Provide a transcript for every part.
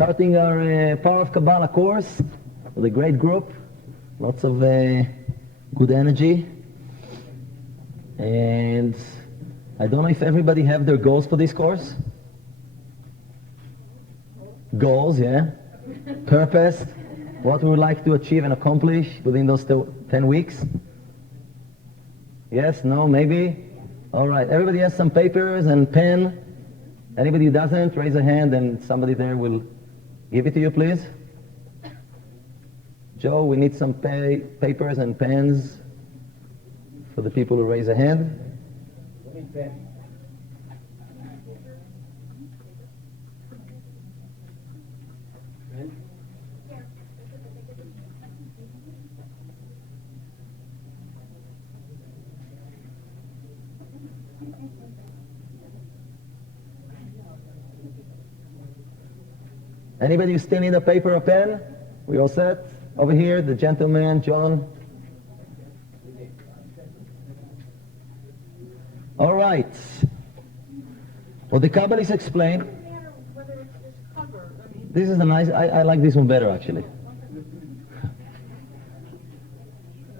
starting our Power of Kabbalah course with a great group, lots of good energy. And I don't know if everybody have their goals for this course. Goals, yeah. Purpose, what we would like to achieve and accomplish within those 10 weeks. Yes, no, maybe? All right, everybody has some papers and pen. Anybody who doesn't, raise a hand and somebody there will give it to you, please. Joe, we need some papers and pens for the people who raise a hand. We need pen. Pen? Anybody who still need a paper or pen? We all set? Over here, the gentleman, John. All right. Well, the Kabbalists explain. This is a nice, I like this one better actually.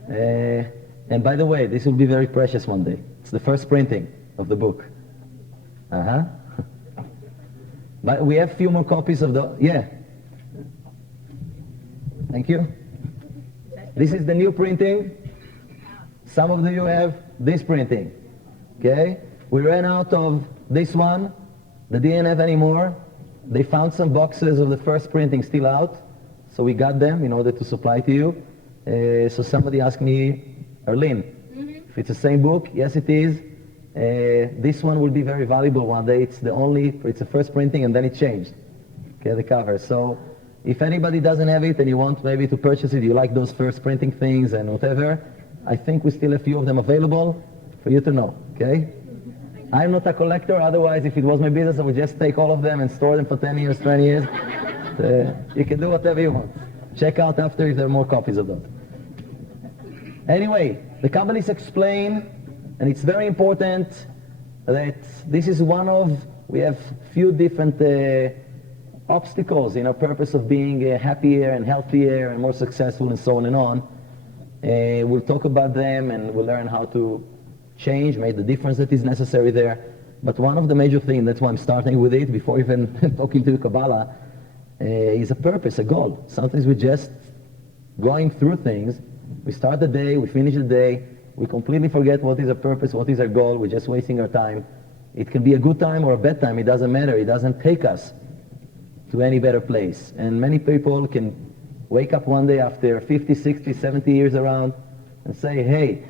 And by the way, this will be very precious one day. It's the first printing of the book. But we have a few more copies of the, yeah. Thank you. This is the new printing. Some of you have this printing. Okay? We ran out of this one. They didn't have any more. They found some boxes of the first printing still out. So we got them in order to supply to you. So somebody asked me, Arlene, if it's the same book? Yes, it is. This one will be very valuable one day. It's the first printing and then it changed. Okay, the cover. So if anybody doesn't have it and you want maybe to purchase it, you like those first printing things and whatever, I think we still have a few of them available for you to know, okay? I'm not a collector, otherwise if it was my business I would just take all of them and store them for 10 years, 20 years. You can do whatever you want. Check out after if there are more copies of those. Anyway, the Kabbalists explain, and it's very important that this is we have few different obstacles in our purpose of being happier and healthier and more successful and so on and on. We'll talk about them and we'll learn how to change, make the difference that is necessary there. But one of the major things, that's why I'm starting with it before even talking to Kabbalah, is a purpose, a goal. Sometimes we're just going through things. We start the day, we finish the day, we completely forget what is our purpose, what is our goal, we're just wasting our time. It can be a good time or a bad time, it doesn't matter, it doesn't take us to any better place. And many people can wake up one day after 50, 60, 70 years around and say, hey,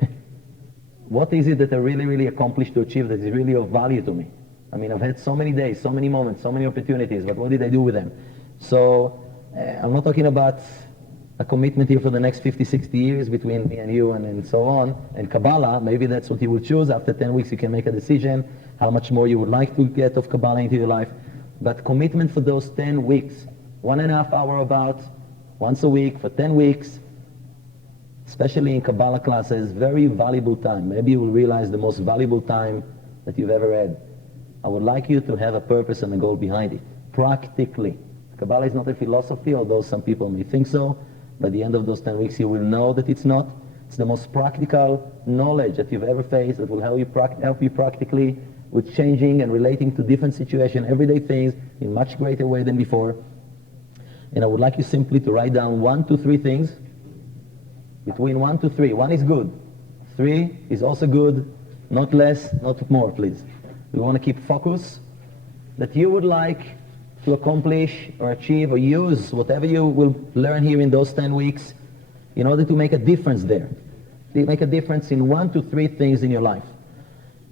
what is it that I really, really accomplished to achieve that is really of value to me? I mean, I've had so many days, so many moments, so many opportunities, but what did I do with them? So I'm not talking about a commitment here for the next 50, 60 years between me and you and so on. And Kabbalah, maybe that's what you will choose. After 10 weeks you can make a decision how much more you would like to get of Kabbalah into your life. But commitment for those 10 weeks, 1.5 hours about, once a week for 10 weeks, especially in Kabbalah classes, very valuable time. Maybe you will realize the most valuable time that you've ever had. I would like you to have a purpose and a goal behind it, practically. Kabbalah is not a philosophy, although some people may think so. By the end of those 10 weeks, you will know that it's not. It's the most practical knowledge that you've ever faced that will help you practically with changing and relating to different situations, everyday things, in a much greater way than before. And I would like you simply to write down 1 to 3 things, between 1 to 3. 1 is good. 3 is also good, not less, not more, please. We want to keep focus that you would like to accomplish or achieve or use whatever you will learn here in those 10 weeks in order to make a difference there. To make a difference in 1 to 3 things in your life.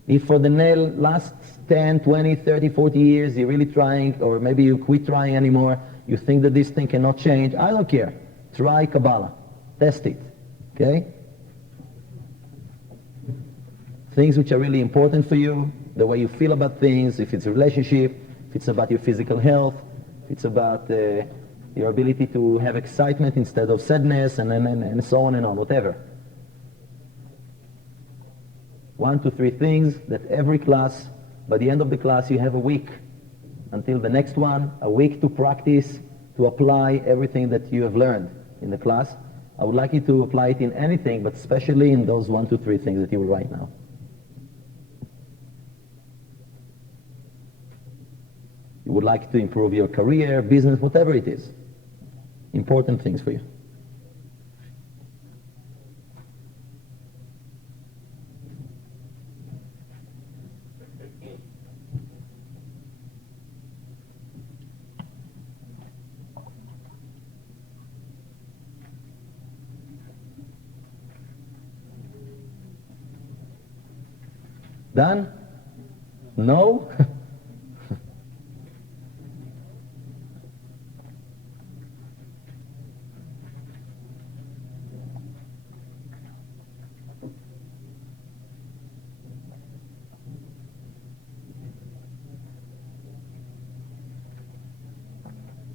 If for the last 10, 20, 30, 40 years you're really trying, or maybe you quit trying anymore, you think that this thing cannot change, I don't care. Try Kabbalah. Test it. Okay? Things which are really important for you, the way you feel about things, if it's a relationship, if it's about your physical health, if it's about your ability to have excitement instead of sadness, and so on and on, whatever. 1 to 3 things that every class, by the end of the class, you have a week until the next one, a week to practice to apply everything that you have learned in the class. I would like you to apply it in anything, but especially in those 1 to 3 things that you will write now. You would like to improve your career, business, whatever it is. Important things for you. Done? No?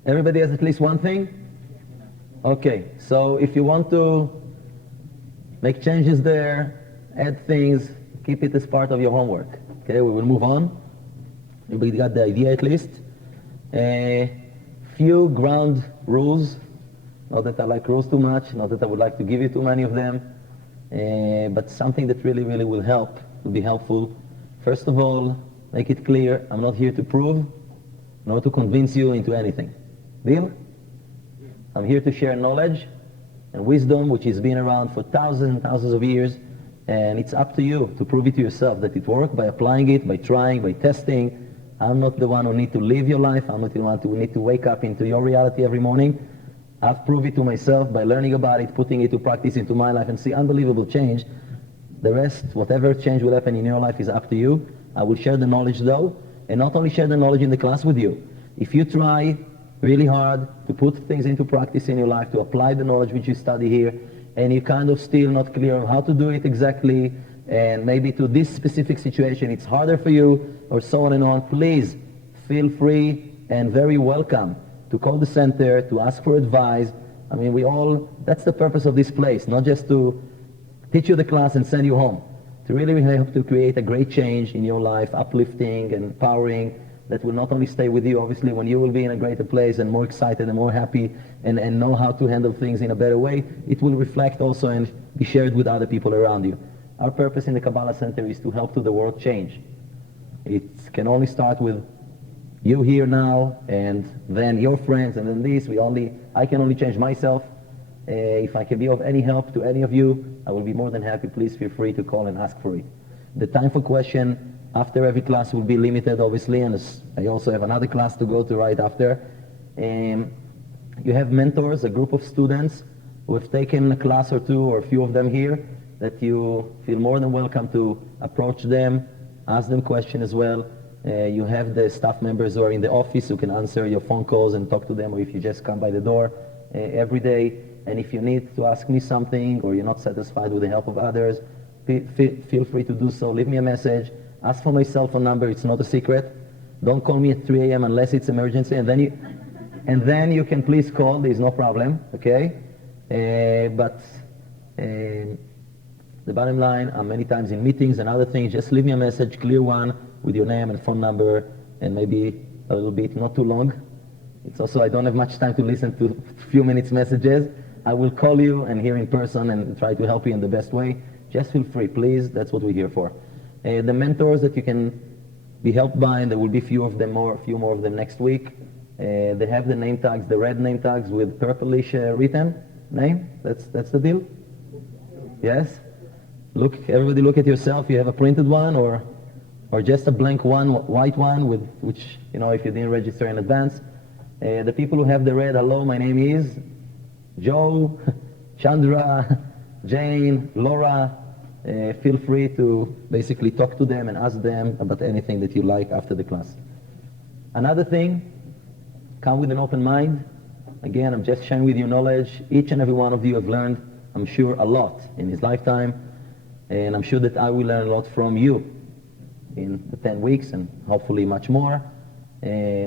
Everybody has at least one thing? Okay, so if you want to make changes there, add things, keep it as part of your homework. Okay, we will move on. Everybody got the idea at least. Few ground rules. Not that I like rules too much, not that I would like to give you too many of them, but something that really, really will help, will be helpful. First of all, make it clear, I'm not here to prove, nor to convince you into anything. Deal? I'm here to share knowledge and wisdom which has been around for thousands and thousands of years, and it's up to you to prove it to yourself that it works by applying it, by trying, by testing. I'm not the one who need to live your life. I'm not the one who need to wake up into your reality every morning. I've proved it to myself by learning about it, putting it to practice into my life, and see unbelievable change. The rest, whatever change will happen in your life, is up to you. I will share the knowledge though, and not only share the knowledge in the class with you. If you try really hard to put things into practice in your life, to apply the knowledge which you study here, and you're kind of still not clear of how to do it exactly, and maybe to this specific situation it's harder for you, or so on and on, please feel free and very welcome to call the center, to ask for advice. I mean, that's the purpose of this place, not just to teach you the class and send you home. To really help to create a great change in your life, uplifting and empowering, that will not only stay with you, obviously, when you will be in a greater place and more excited and more happy and know how to handle things in a better way, it will reflect also and be shared with other people around you. Our purpose in the Kabbalah Center is to help to the world change. It can only start with you here now, and then your friends, and then this. I can only change myself. If I can be of any help to any of you, I will be more than happy. Please feel free to call and ask for it. The time for question after every class will be limited, obviously, and I also have another class to go to right after. You have mentors, a group of students who have taken a class or two, or a few of them here, that you feel more than welcome to approach them, ask them questions as well. You have the staff members who are in the office who can answer your phone calls and talk to them, or if you just come by the door every day. And if you need to ask me something, or you're not satisfied with the help of others, feel free to do so. Leave me a message. Ask for my cell phone number. It's not a secret. Don't call me at 3 a.m. unless it's emergency, and then you can please call. There's no problem, okay? But the bottom line, I'm many times in meetings and other things. Just leave me a message, clear one, with your name and phone number, and maybe a little bit, not too long. It's also, I don't have much time to listen to a few minutes messages. I will call you and here in person and try to help you in the best way. Just feel free, please. That's what we're here for. The mentors that you can be helped by, and there will be a few more of them next week. They have the name tags, the red name tags with purplish written name. That's the deal? Yes? Everybody look at yourself. You have a printed one or just a blank one, white one, with which, if you didn't register in advance. The people who have the red, hello, my name is Joe, Chandra, Jane, Laura. Feel free to basically talk to them and ask them about anything that you like after the class. Another thing, come with an open mind. Again, I'm just sharing with you knowledge. Each and every one of you have learned, I'm sure, a lot in his lifetime, and I'm sure that I will learn a lot from you in the 10 weeks and hopefully much more.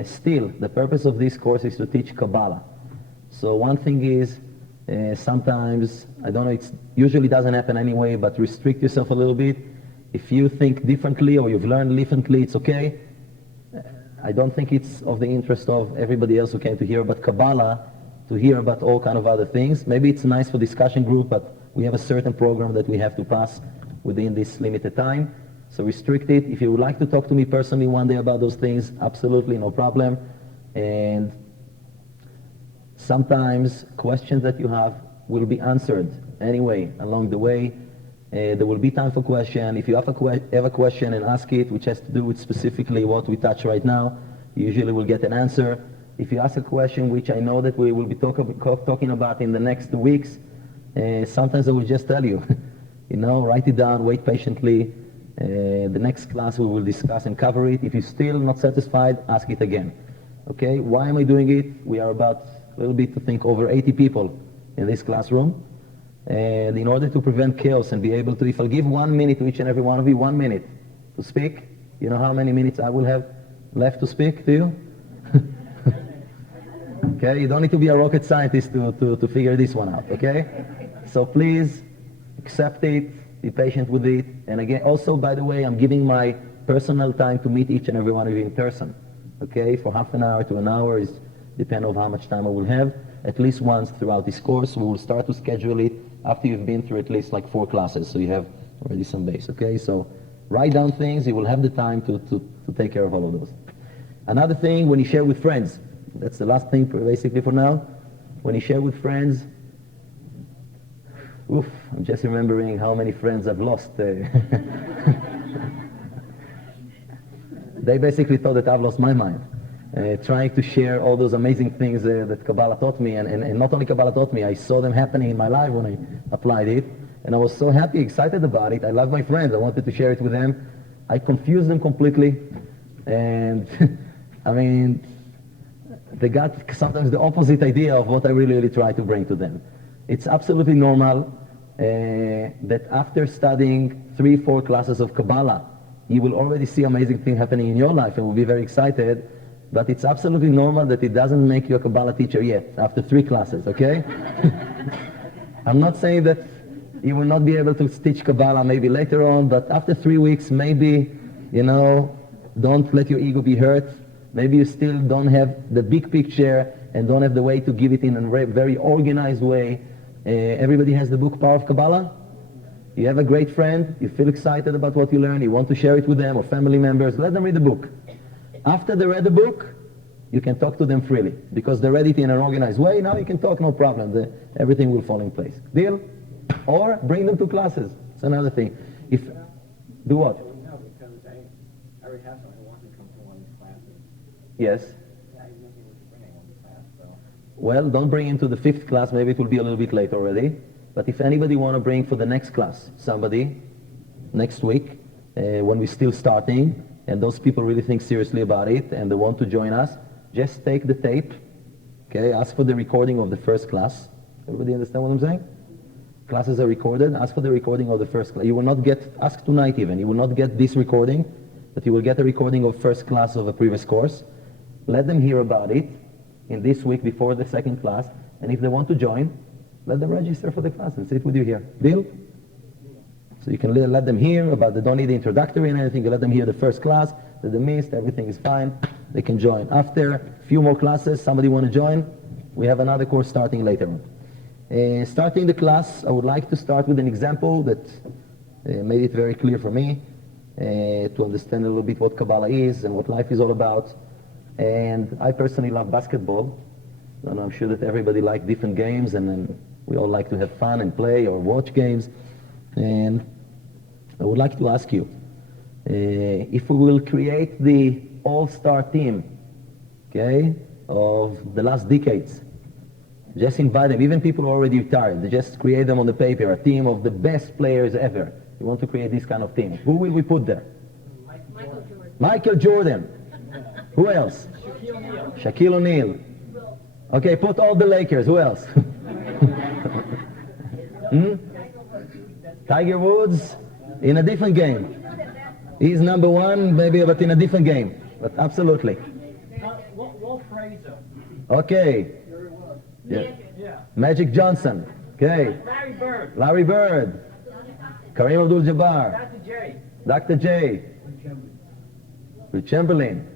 Still, the purpose of this course is to teach Kabbalah. So one thing is, sometimes, I don't know, it usually doesn't happen anyway, but restrict yourself a little bit. If you think differently or you've learned differently, it's okay. I don't think it's of the interest of everybody else who came to hear about Kabbalah, to hear about all kind of other things. Maybe it's nice for discussion group, but we have a certain program that we have to pass within this limited time. So restrict it. If you would like to talk to me personally one day about those things, absolutely no problem. And sometimes questions that you have will be answered anyway along the way. There will be time for question. If you have a question and ask it, which has to do with specifically what we touch right now, you usually will get an answer. If you ask a question which I know that we will be talking about in the next 2 weeks, sometimes I will just tell you, write it down, wait patiently. The next class we will discuss and cover it. If you're still not satisfied, ask it again. Okay, why am I doing it? We are about a little bit, I think, over 80 people in this classroom. And in order to prevent chaos and be able to, if I'll give 1 minute to each and every one of you, 1 minute to speak, you know how many minutes I will have left to speak to you? Okay, you don't need to be a rocket scientist to figure this one out, okay? So please accept it, be patient with it. And again, also, by the way, I'm giving my personal time to meet each and every one of you in person, okay? For half an hour to an hour, is depend on how much time I will have. At least once throughout this course, we will start to schedule it after you've been through at least like 4 classes, so you have already some base, okay? So write down things, you will have the time to take care of all of those. Another thing, when you share with friends, that's the last thing basically for now. When you share with friends, I'm just remembering how many friends I've lost. They basically thought that I've lost my mind. Trying to share all those amazing things that Kabbalah taught me, and not only Kabbalah taught me, I saw them happening in my life when I applied it, and I was so happy, excited about it. I love my friends, I wanted to share it with them. I confused them completely, and I mean, they got sometimes the opposite idea of what I really try to bring to them. It's absolutely normal that after studying 3-4 classes of Kabbalah, you will already see amazing things happening in your life and will be very excited. But it's absolutely normal that it doesn't make you a Kabbalah teacher yet, after 3 classes, okay? I'm not saying that you will not be able to teach Kabbalah maybe later on, but after 3 weeks, maybe, don't let your ego be hurt. Maybe you still don't have the big picture and don't have the way to give it in a very organized way. Everybody has the book Power of Kabbalah. You have a great friend, you feel excited about what you learn, you want to share it with them or family members, let them read the book. After they read the book, you can talk to them freely. Because they read it in an organized way, now you can talk, no problem. Everything will fall in place. Deal? Or bring them to classes. It's another thing. Do what? No, because I already have someone who wants to come to one of these classes. Yes. Yeah, I didn't think we should bring anyone to class, so. Well, don't bring him to the 5th class. Maybe it will be a little bit late already. But if anybody want to bring for the next class, somebody, next week, when we're still starting, and those people really think seriously about it and they want to join us, just take the tape, okay? Ask for the recording of the first class. Everybody understand what I'm saying? Classes are recorded. Ask for the recording of the first class. You will not ask tonight even, you will not get this recording, but you will get a recording of first class of a previous course. Let them hear about it in this week before the 2nd class, and if they want to join, let them register for the class and sit with you here. Deal? So you can let them hear about, they don't need the introductory and anything, you let them hear the first class, that they missed, everything is fine, they can join. After a few more classes, somebody want to join, we have another course starting later on. Starting the class, I would like to start with an example that made it very clear for me to understand a little bit what Kabbalah is and what life is all about. And I personally love basketball, and I'm sure that everybody likes different games, and then we all like to have fun and play or watch games. And I would like to ask you, if we will create the all-star team, okay, of the last decades, just invite them, even people who are already retired, they just create them on the paper, a team of the best players ever. We want to create this kind of team. Who will we put there? Michael Jordan. Michael Jordan. Who else? Shaquille O'Neal. Okay, put all the Lakers. Who else? Tiger Woods in a different game. He's number 1, maybe, but in a different game. But absolutely. Wolf Fraser. Okay. Yeah. Magic Johnson. Okay. Larry Bird. Larry Bird. Kareem Abdul-Jabbar. Dr. J. Dr. J. Will Chamberlain.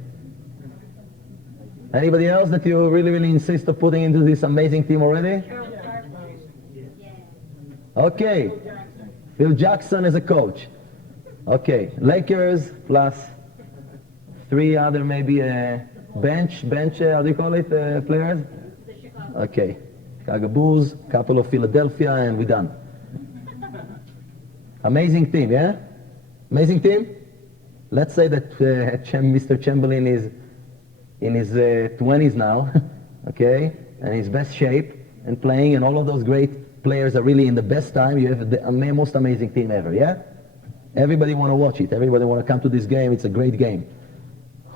Anybody else that you really insist of putting into this amazing team already? Okay. Phil Jackson as a coach. Okay. Lakers plus 3 other maybe bench, how do you call it, players? Okay. Chicago Bulls, couple of Philadelphia, and we're done. Amazing team, yeah? Amazing team? Let's say that Mr. Chamberlain is in his 20s now, okay, and his best shape and playing, and all of those great players are really in the best time. You have the most amazing team ever, yeah? Everybody want to watch it. Everybody want to come to this game. It's a great game.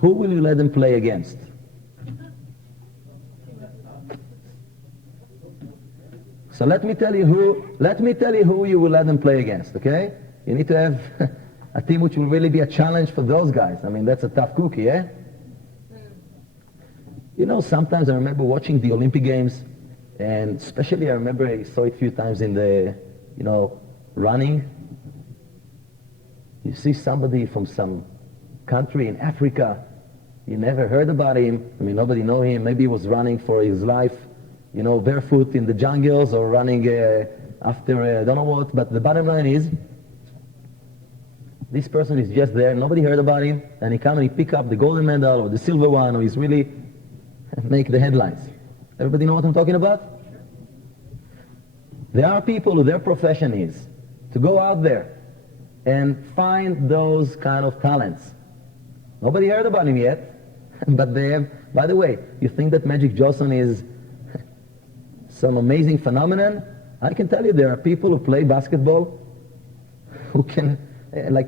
Who will you let them play against? So let me tell you who you will let them play against, okay? You need to have a team which will really be a challenge for those guys. I mean, that's a tough cookie, eh? You know, sometimes I remember watching the Olympic Games, and especially I remember I saw it a few times in the, running. You see somebody from some country in Africa, you never heard about him. I mean, nobody know him. Maybe he was running for his life, barefoot in the jungles or running after I don't know what. But the bottom line is, this person is just there. Nobody heard about him, and he come and he pick up the golden medal or the silver one, or he's really make the headlines. Everybody know what I'm talking about? There are people who their profession is to go out there and find those kind of talents. Nobody heard about him yet, but they have. By the way, you think that Magic Johnson is some amazing phenomenon? I can tell you there are people who play basketball who can,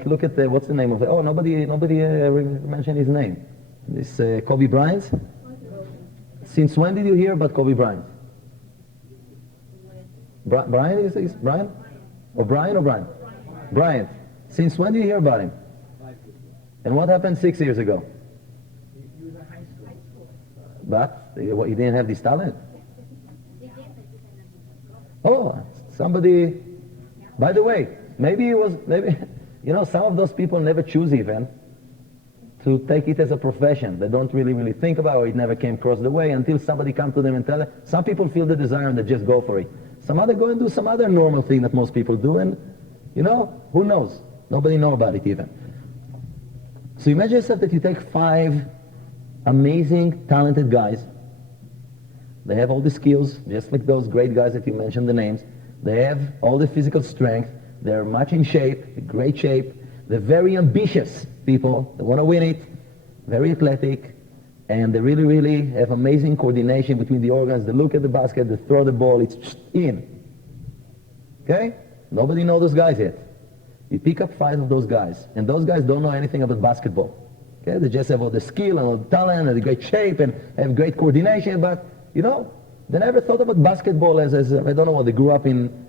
look at what's the name of it? Oh, nobody mentioned his name. This Kobe Bryant. Since when did you hear about Kobe Bryant? Brian is Brian? Or Brian or Brian? Bryant. Since when did you hear about him? And what happened 6 years ago? He was in high school. But he didn't have this talent. Oh, somebody. By the way, maybe some of those people never choose even to take it as a profession. They don't really think about it. It never came across the way until somebody comes to them and tell them. Some people feel the desire and they just go for it. Some other go and do some other normal thing that most people do, and who knows? Nobody know about it even. So imagine yourself that you take 5 amazing, talented guys. They have all the skills, just like those great guys that you mentioned the names. They have all the physical strength. They're much in shape, great shape. They're very ambitious people. They want to win it, very athletic, and they really have amazing coordination between the organs. They look at the basket, they throw the ball, it's in. Okay? Nobody knows those guys yet. You pick up 5 of those guys, and those guys don't know anything about basketball. Okay? They just have all the skill and all the talent and the great shape and have great coordination, but, they never thought about basketball as I don't know what, they grew up in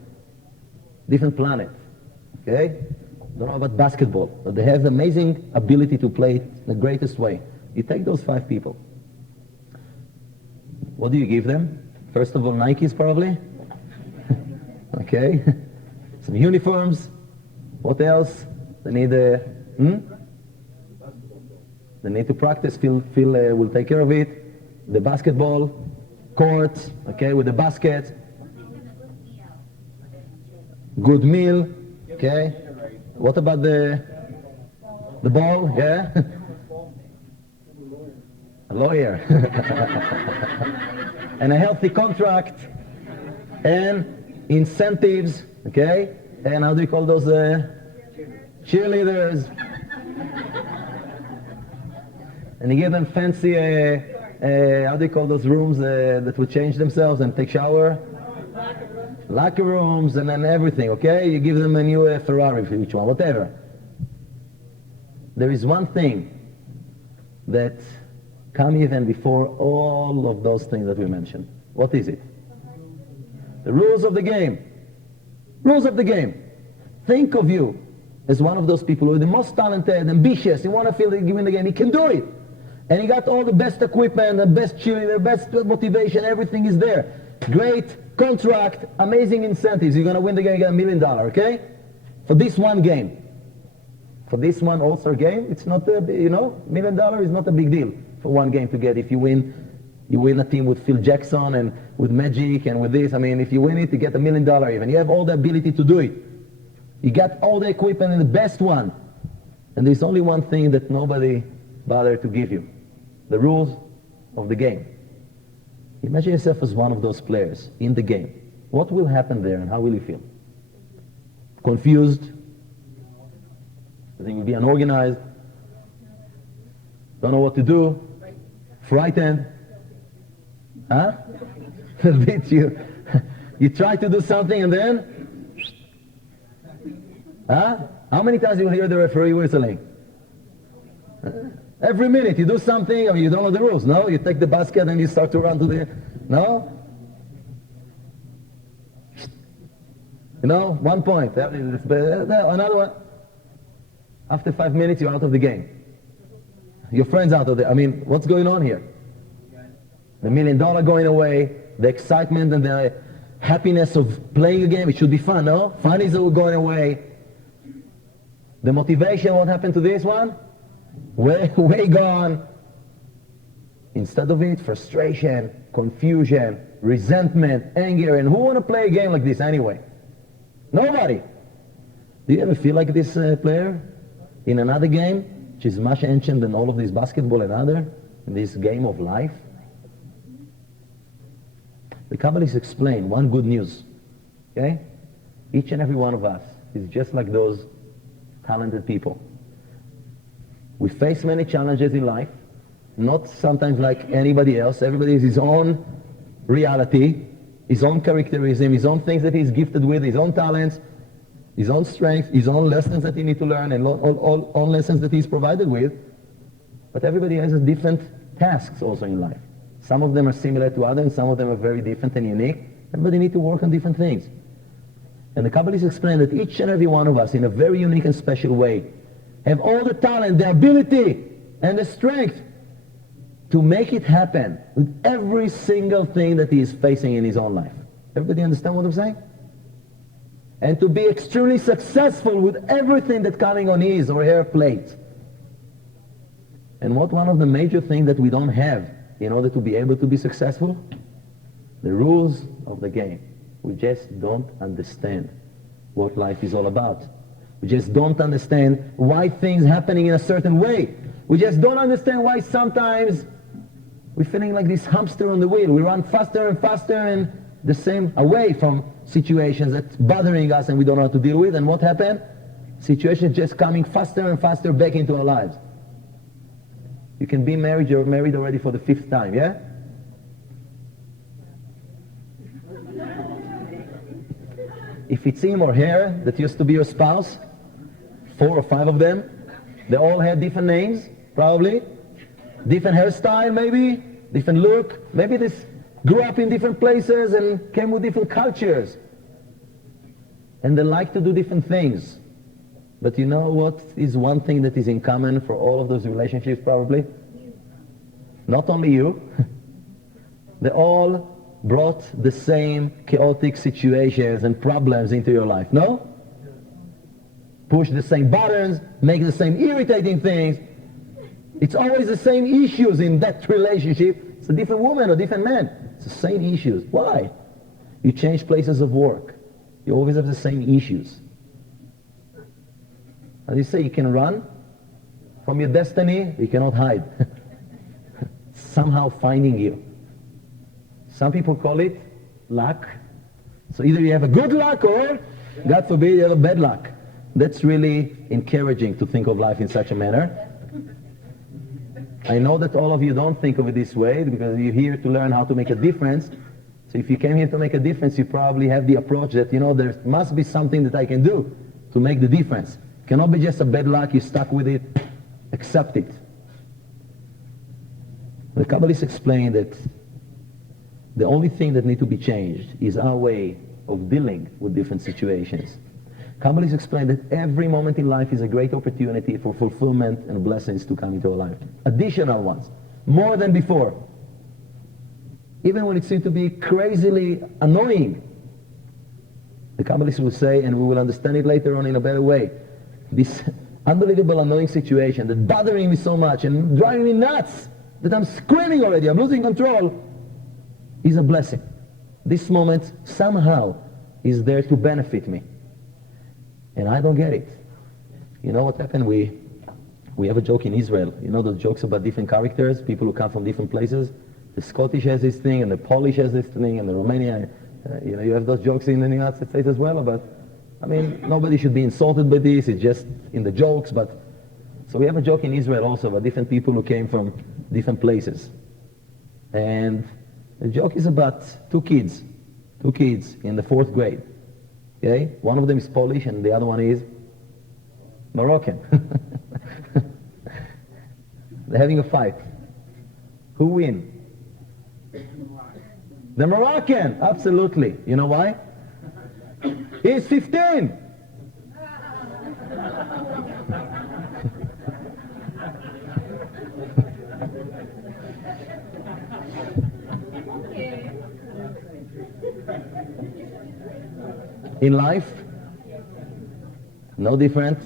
different planet. Okay? Don't know about basketball, but they have amazing ability to play it in the greatest way. You take those 5 people. What do you give them? First of all, Nikes probably. Okay. Some uniforms. What else? They need they need to practice. Phil will take care of it. The basketball court, okay, with the basket. Good meal, okay. What about the ball? Yeah. A lawyer. And a healthy contract and incentives, okay. And how do you call those cheerleaders? And you give them fancy, how do you call those rooms that would change themselves and take shower? Locker rooms and then everything, okay? You give them a new Ferrari for each one, whatever. There is one thing that comes even before all of those things that we mentioned. What is it? The rules of the game. Rules of the game. Think of you as one of those people who are the most talented, ambitious, you want to feel that you win the game, he can do it. And he got all the best equipment, the best cheerleader, best motivation, everything is there. Great contract, amazing incentives. You're going to win the game, you get $1 million, okay? For this one game. For this one All-Star game, it's not $1 million is not a big deal for one game to get if you win You win a team with Phil Jackson and with Magic and with this. I mean, if you win it, you get $1 million even. You have all the ability to do it. You got all the equipment and the best one. And there's only one thing that nobody bothered to give you. The rules of the game. Imagine yourself as one of those players in the game. What will happen there and how will you feel? Confused? I think you'll be unorganized? Don't know what to do? Frightened? Huh? A bit. You try to do something and then? Huh? How many times you hear the referee whistling? Every minute you do something, or you don't know the rules. No? You take the basket and you start to run to the... No? You know, 1 point. Another one. After 5 minutes, you're out of the game. Your friend's out of the... I mean, what's going on here? The $1 million going away, the excitement and the happiness of playing a game. It should be fun, no? Fun is going away. The motivation, what happened to this one? Way gone. Instead of it, frustration, confusion, resentment, anger. And who want to play a game like this anyway? Nobody. Do you ever feel like this player in another game, which is much ancient than all of this basketball and other, in this game of life? The Kabbalists explain one good news. Okay? Each and every one of us is just like those talented people. We face many challenges in life, not sometimes like anybody else. Everybody has his own reality, his own characterism, his own things that he's gifted with, his own talents, his own strengths, his own lessons that he needs to learn, and all own lessons that he's provided with. But everybody has different tasks also in life. Some of them are similar to others, and some of them are very different and unique. Everybody needs to work on different things. And the Kabbalists explain that each and every one of us, in a very unique and special way, have all the talent, the ability, and the strength to make it happen with every single thing that he is facing in his own life. Everybody understand what I'm saying? And to be extremely successful with everything that's coming on his or her plate. And what one of the major things that we don't have in order to be able to be successful? The rules of the game. We just don't understand what life is all about. We just don't understand why things happening in a certain way. We just don't understand why sometimes we're feeling like this hamster on the wheel. We run faster and faster and the same away from situations that's bothering us and we don't know how to deal with. And what happened? Situations just coming faster and faster back into our lives. You can be married, you're married already for the 5th time, yeah? If it's him or her that used to be your spouse, 4 or 5 of them, they all had different names, probably, different hairstyle maybe, different look, maybe they grew up in different places and came with different cultures. And they like to do different things. But you know what is one thing that is in common for all of those relationships probably? Not only you. They all brought the same chaotic situations and problems into your life, no? Push the same buttons, make the same irritating things. It's always the same issues in that relationship. It's a different woman or different man. It's the same issues. Why? You change places of work. You always have the same issues. As you say, you can run from your destiny, you cannot hide. Somehow finding you. Some people call it luck. So either you have a good luck or, God forbid, you have a bad luck. That's really encouraging to think of life in such a manner. I know that all of you don't think of it this way because you're here to learn how to make a difference. So if you came here to make a difference, you probably have the approach that, you know, there must be something that I can do to make the difference. It cannot be just a bad luck, you're stuck with it, accept it. The Kabbalists explain that the only thing that needs to be changed is our way of dealing with different situations. Kabbalists explain that every moment in life is a great opportunity for fulfillment and blessings to come into our life. Additional ones, more than before. Even when it seems to be crazily annoying. The Kabbalists will say, and we will understand it later on in a better way, this unbelievable annoying situation that's bothering me so much and driving me nuts that I'm screaming already, I'm losing control, is a blessing. This moment somehow is there to benefit me. And I don't get it. You know what happened? We have a joke in Israel. You know the jokes about different characters, people who come from different places? The Scottish has this thing, and the Polish has this thing, and the Romanian, you have those jokes in the United States as well. But, I mean, nobody should be insulted by this. It's just in the jokes. But so we have a joke in Israel also about different people who came from different places. And the joke is about two kids in the 4th grade. Okay? One of them is Polish and the other one is Moroccan. They're having a fight. Who wins? The Moroccan, absolutely. You know why? He's 15. In life, no different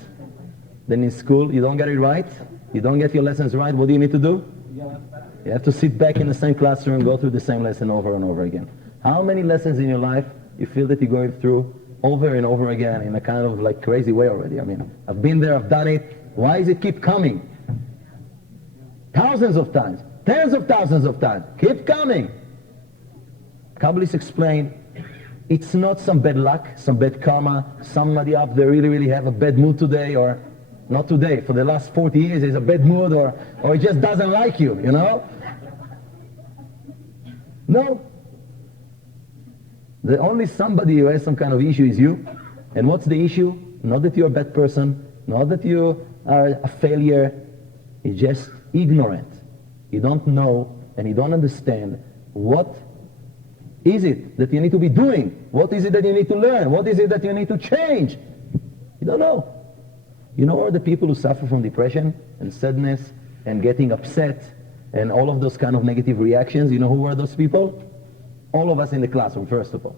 than in school. You don't get it right, you don't get your lessons right, what do you need to do? You have to sit back in the same classroom and go through the same lesson over and over again. How many lessons in your life you feel that you're going through over and over again in a kind of like crazy way already? I mean, I've been there, I've done it. Why does it keep coming? Thousands of times, tens of thousands of times. Keep coming. Kabbalists explain it's not some bad luck, some bad karma, somebody up there really have a bad mood today, or not today, for the last 40 years there's a bad mood, or he just doesn't like you, you know? No. The only somebody who has some kind of issue is you. And what's the issue? Not that you're a bad person, not that you are a failure. You're just ignorant. You don't know and you don't understand what is it that you need to be doing? What is it that you need to learn? What is it that you need to change? You don't know. You know, are the people who suffer from depression and sadness and getting upset and all of those kind of negative reactions? You know who are those people? All of us in the classroom, first of all.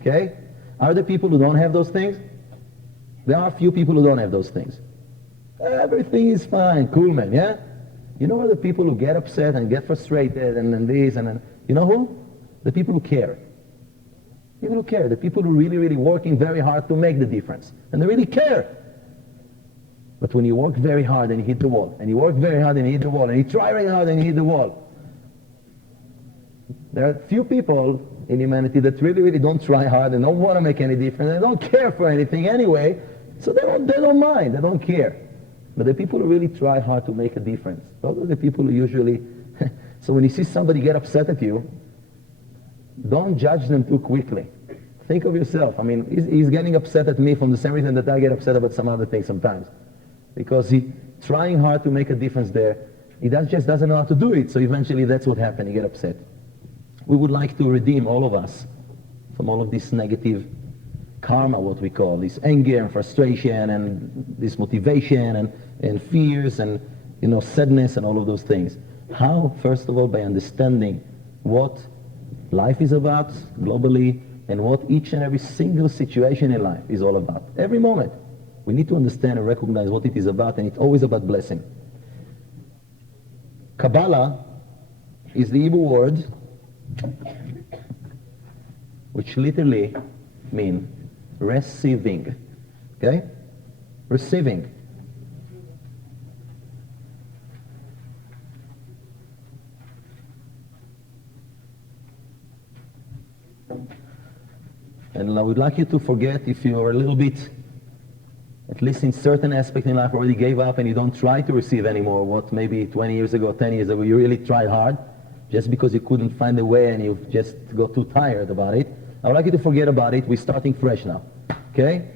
Okay? Are there people who don't have those things? There are a few people who don't have those things. Everything is fine, cool man, yeah? You know, are the people who get upset and get frustrated and this and you know who? The people who care. People who care. The people who are really working very hard to make the difference. And they really care. But when you work very hard and you hit the wall, and you work very hard and you hit the wall, and you try very hard and you hit the wall, there are few people in humanity that really don't try hard and don't want to make any difference. They don't care for anything anyway, so they don't mind. They don't care. But the people who really try hard to make a difference, those are the people who usually... So when you see somebody get upset at you, don't judge them too quickly. Think of yourself. I mean, he's getting upset at me from the same reason that I get upset about some other things sometimes. Because he's trying hard to make a difference there. He just doesn't know how to do it, so eventually that's what happened. He get upset. We would like to redeem all of us from all of this negative karma, what we call, this anger and frustration and this motivation and fears and, you know, sadness and all of those things. How? First of all, by understanding what life is about globally and what each and every single situation in life is all about. Every moment. We need to understand and recognize what it is about, and it's always about blessing. Kabbalah is the Hebrew word which literally means receiving. Okay? Receiving. And I would like you to forget, if you are a little bit, at least in certain aspects in life, already gave up and you don't try to receive anymore what maybe 20 years ago, 10 years ago, you really tried hard, just because you couldn't find a way and you just got too tired about it. I would like you to forget about it. We're starting fresh now. Okay?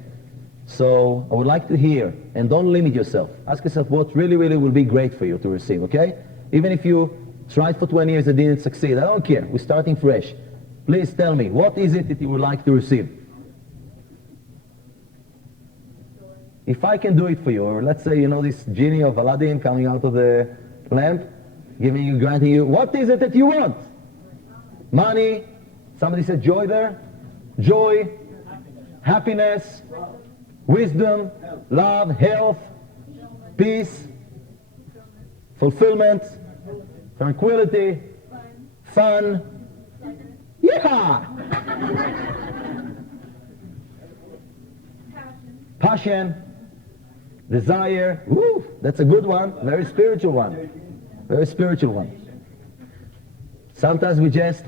So I would like to hear, and don't limit yourself. Ask yourself what really will be great for you to receive, okay? Even if you tried for 20 years and didn't succeed, I don't care. We're starting fresh. Please tell me, what is it that you would like to receive? If I can do it for you, or let's say, you know, this genie of Aladdin coming out of the lamp, granting you, what is it that you want? Money. Somebody said joy there. Joy, happiness, wisdom, love, health, peace, fulfillment, tranquility, fun, yeah, passion, desire. Woo, that's a good one. Very spiritual one. Very spiritual one. Sometimes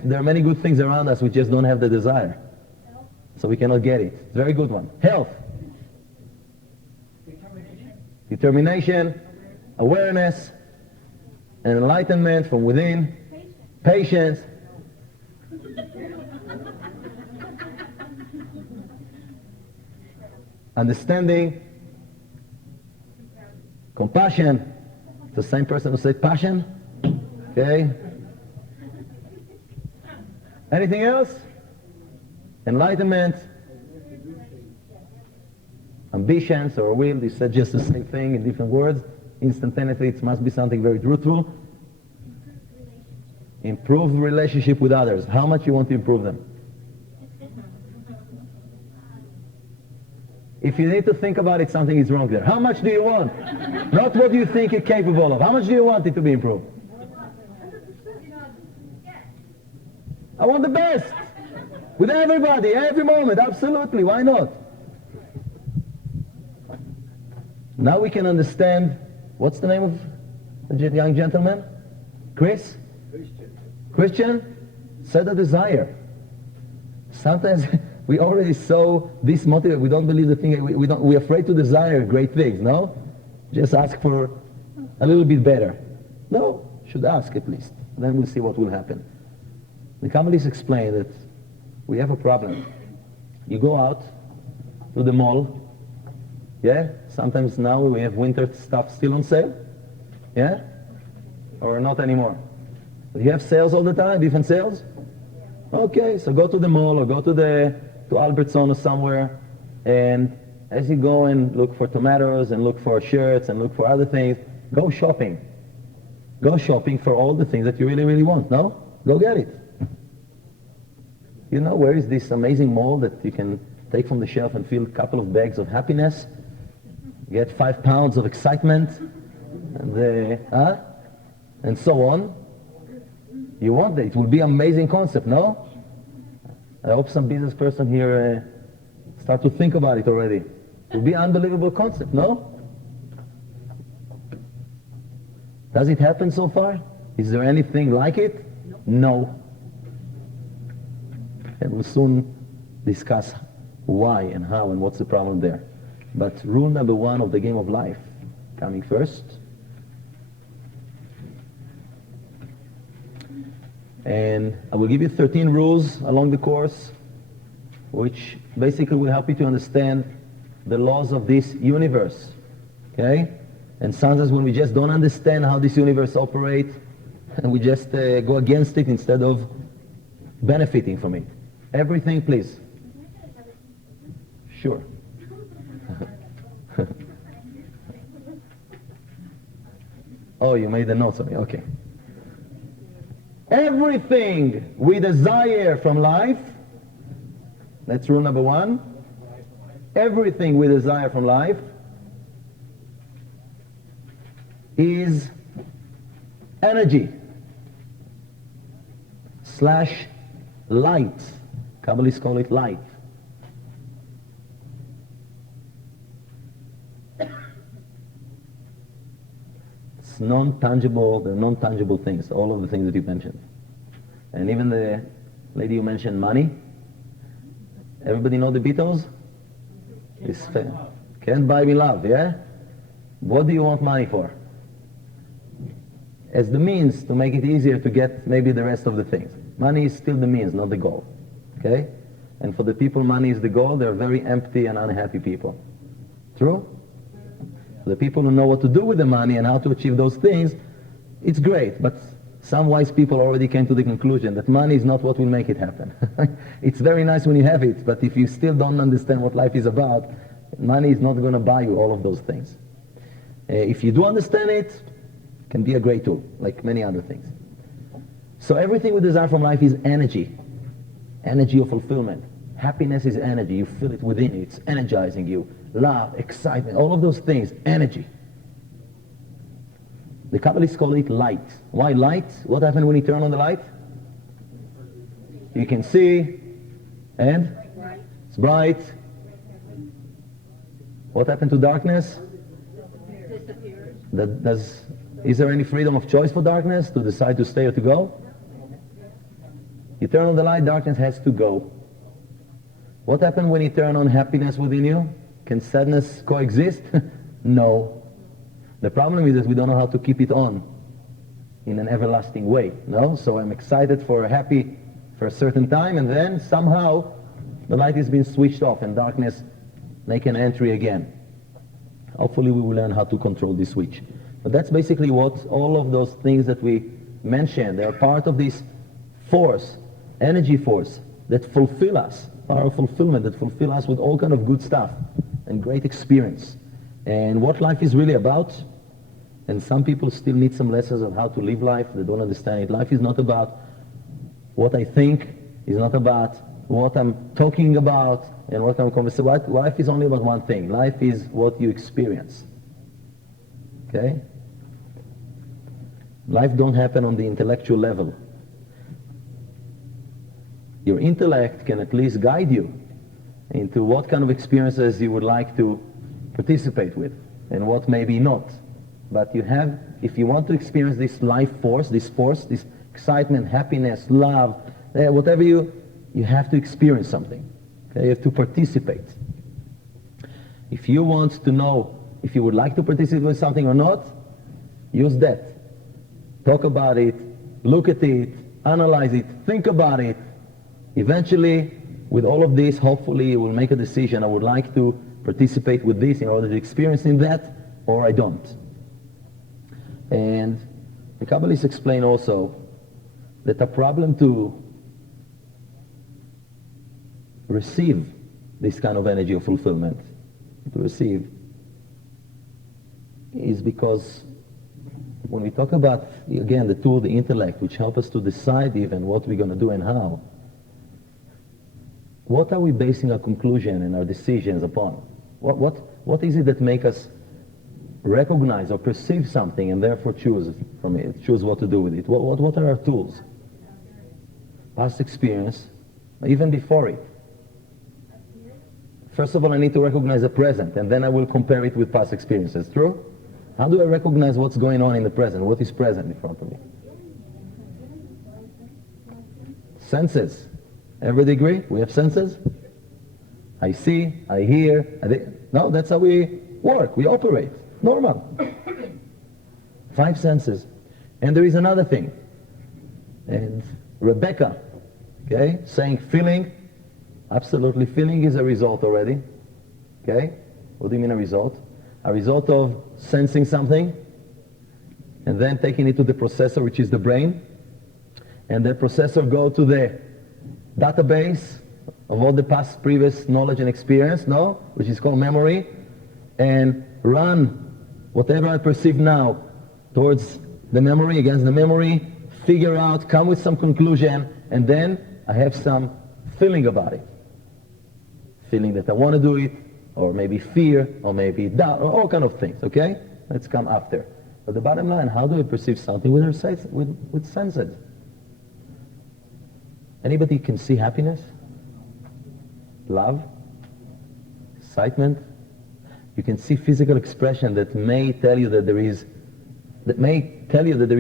there are many good things around us, we just don't have the desire. So we cannot get it. It's a very good one. Health. Determination, awareness, and enlightenment from within. Patience. Understanding. Compassion. It's the same person who said passion. Okay. Anything else? Enlightenment. Ambitions or will. You said just the same thing in different words. Instantaneously, it must be something very truthful. Improved relationship with others. How much you want to improve them? If you need to think about it, something is wrong there. How much do you want? Not what you think you're capable of. How much do you want it to be improved? I want the best. With everybody, every moment, absolutely. Why not? Now we can understand, what's the name of the young gentleman? Chris? Christian? Said a desire. Sometimes we already so dismotivated, we don't believe the thing, we're afraid to desire great things, no? Just ask for a little bit better. No, should ask at least. Then we'll see what will happen. The Kabbalists explain that we have a problem. You go out to the mall, yeah? Sometimes now we have winter stuff still on sale, yeah? Or not anymore. But you have sales all the time, different sales? Okay, so go to the mall or go to Albertson or somewhere, and as you go and look for tomatoes and look for shirts and look for other things, go shopping. Go shopping for all the things that you really, really want, no? Go get it. You know where is this amazing mall that you can take from the shelf and fill a couple of bags of happiness, get 5 pounds of excitement, and so on? You want it. It will be an amazing concept, no? I hope some business person here start to think about it already. It will be an unbelievable concept, no? Does it happen so far? Is there anything like it? No. And we'll soon discuss why and how and what's the problem there. But rule number 1 of the game of life, coming first. And I will give you 13 rules along the course, which basically will help you to understand the laws of this universe. Okay? And sometimes when we just don't understand how this universe operates, and we just go against it instead of benefiting from it. Everything, please. Sure. Oh, you made the notes on me. Okay. Everything we desire from life, that's rule number 1. Everything we desire from life is energy / light. Kabbalists call it light. It's non-tangible, they're non-tangible things, all of the things that you mentioned. And even the lady you mentioned, money. Everybody know the Beatles? Can't buy me love, yeah? What do you want money for? As the means to make it easier to get maybe the rest of the things. Money is still the means, not the goal. Okay? And for the people money is the goal, they're very empty and unhappy people. True? The people who know what to do with the money and how to achieve those things, it's great, but some wise people already came to the conclusion that money is not what will make it happen. It's very nice when you have it, but if you still don't understand what life is about, money is not going to buy you all of those things. If you do understand it, it can be a great tool, like many other things. So everything we desire from life is energy. Energy of fulfillment. Happiness is energy. You feel it within you. It's energizing you. Love, excitement, all of those things, energy. The Kabbalists call it light. Why light? What happens when you turn on the light? You can see, and it's bright. What happened to darkness? Is there any freedom of choice for darkness to decide to stay or to go? You turn on the light, darkness has to go. What happens when you turn on happiness within you? Can sadness coexist? No. The problem is that we don't know how to keep it on in an everlasting way. No? So I'm excited for happy for a certain time, and then somehow the light has been switched off and darkness make an entry again. Hopefully we will learn how to control this switch. But that's basically what all of those things that we mentioned, they are part of this force, energy force, that fulfill us, power of fulfillment, that fulfill us with all kind of good stuff and great experience. And what life is really about, and some people still need some lessons on how to live life, they don't understand it. Life is not about what I think, it's not about what I'm talking about and what I'm conversing about. Life is only about one thing. Life is what you experience. Okay? Life don't happen on the intellectual level. Your intellect can at least guide you into what kind of experiences you would like to participate with and what maybe not. But you have, if you want to experience this life force, this excitement, happiness, love, whatever you have to experience something. Okay? You have to participate. If you want to know if you would like to participate with something or not, use that. Talk about it, look at it, analyze it, think about it. Eventually, with all of this, hopefully you will make a decision. I would like to participate with this in order to experience in that, or I don't. And the Kabbalists explain also that a problem to receive this kind of energy of fulfillment, to receive, is because when we talk about, again, the tool, the intellect, which help us to decide even what we're going to do and how, what are we basing our conclusion and our decisions upon? What is it that make us recognize or perceive something and therefore choose from it, choose what to do with it? What are our tools? Past experience, even before it. First of all, I need to recognize the present, and then I will compare it with past experiences. True? How do I recognize what's going on in the present? What is present in front of me? Senses. Everybody agree? We have senses? I see, I hear. No, that's how we work. We operate. Normal. 5 senses. And there is another thing. And Rebecca, okay, saying feeling. Absolutely, feeling is a result already. Okay? What do you mean a result? A result of sensing something and then taking it to the processor, which is the brain. And the processor go to the database of all the past previous knowledge and experience, no? Which is called memory, and run whatever I perceive now towards the memory, against the memory, figure out, come with some conclusion, and then I have some feeling about it. Feeling that I want to do it, or maybe fear, or maybe doubt, or all kind of things, okay? Let's come after. But the bottom line, how do I perceive something with senses? Anybody can see happiness? Love? Excitement? You can see physical expression that may tell you that there is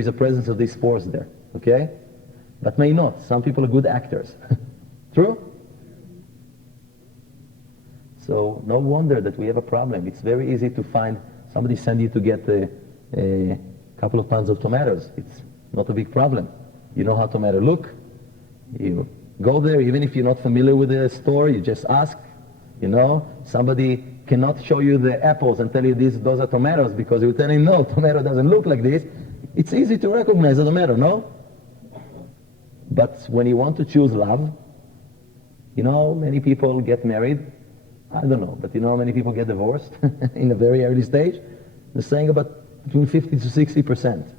a presence of this force there, okay? But may not. Some people are good actors. True? So no wonder that we have a problem. It's very easy to find somebody send you to get a couple of pounds of tomatoes. It's not a big problem. You know how tomato look. You go there, even if you're not familiar with the store, you just ask, you know. Somebody cannot show you the apples and tell you those are tomatoes, because you tell him, no, tomato doesn't look like this. It's easy to recognize a tomato, no? But when you want to choose love, you know, many people get married. I don't know, but you know how many people get divorced in a very early stage? They're saying about between 50 to 60%.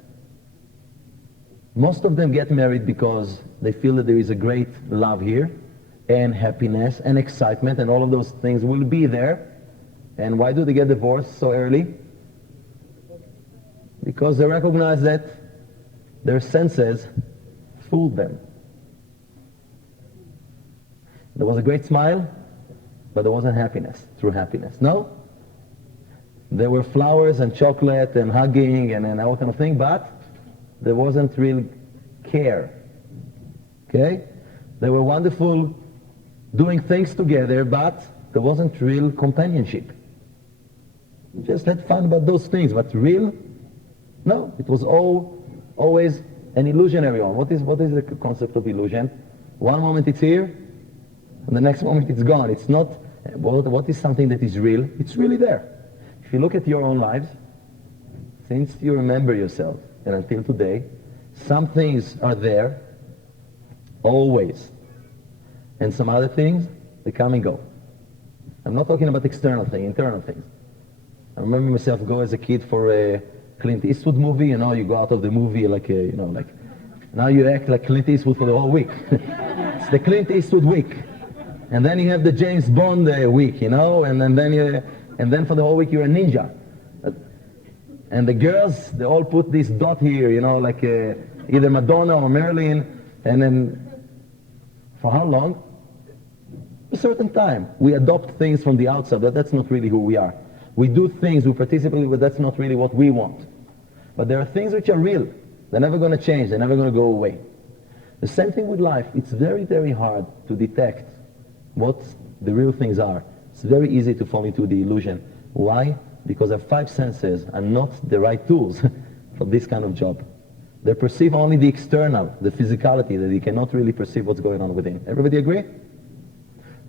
Most of them get married because they feel that there is a great love here, and happiness, and excitement, and all of those things will be there. And why do they get divorced so early? Because they recognize that their senses fooled them. There was a great smile, but there wasn't happiness, true happiness. No? There were flowers and chocolate and hugging and all kind of thing, but there wasn't real care. Okay? They were wonderful doing things together, but there wasn't real companionship. We just had fun about those things, but real? No, it was always an illusionary one. What is the concept of illusion? One moment it's here, and the next moment it's gone. It's not, what is something that is real? It's really there. If you look at your own lives, since you remember yourself, and until today, some things are there, always. And some other things, they come and go. I'm not talking about external things, internal things. I remember myself go as a kid for a Clint Eastwood movie, you go out of the movie like now you act like Clint Eastwood for the whole week. It's the Clint Eastwood week. And then you have the James Bond week, and then for the whole week you're a ninja. And the girls, they all put this dot here, either Madonna or Marilyn, and then for how long? A certain time. We adopt things from the outside, but that's not really who we are. We do things, we participate, but that's not really what we want. But there are things which are real. They're never going to change. They're never going to go away. The same thing with life. It's very, very hard to detect what the real things are. It's very easy to fall into the illusion. Why? Because our five senses are not the right tools for this kind of job. They perceive only the external, the physicality, that they cannot really perceive what's going on within. Everybody agree?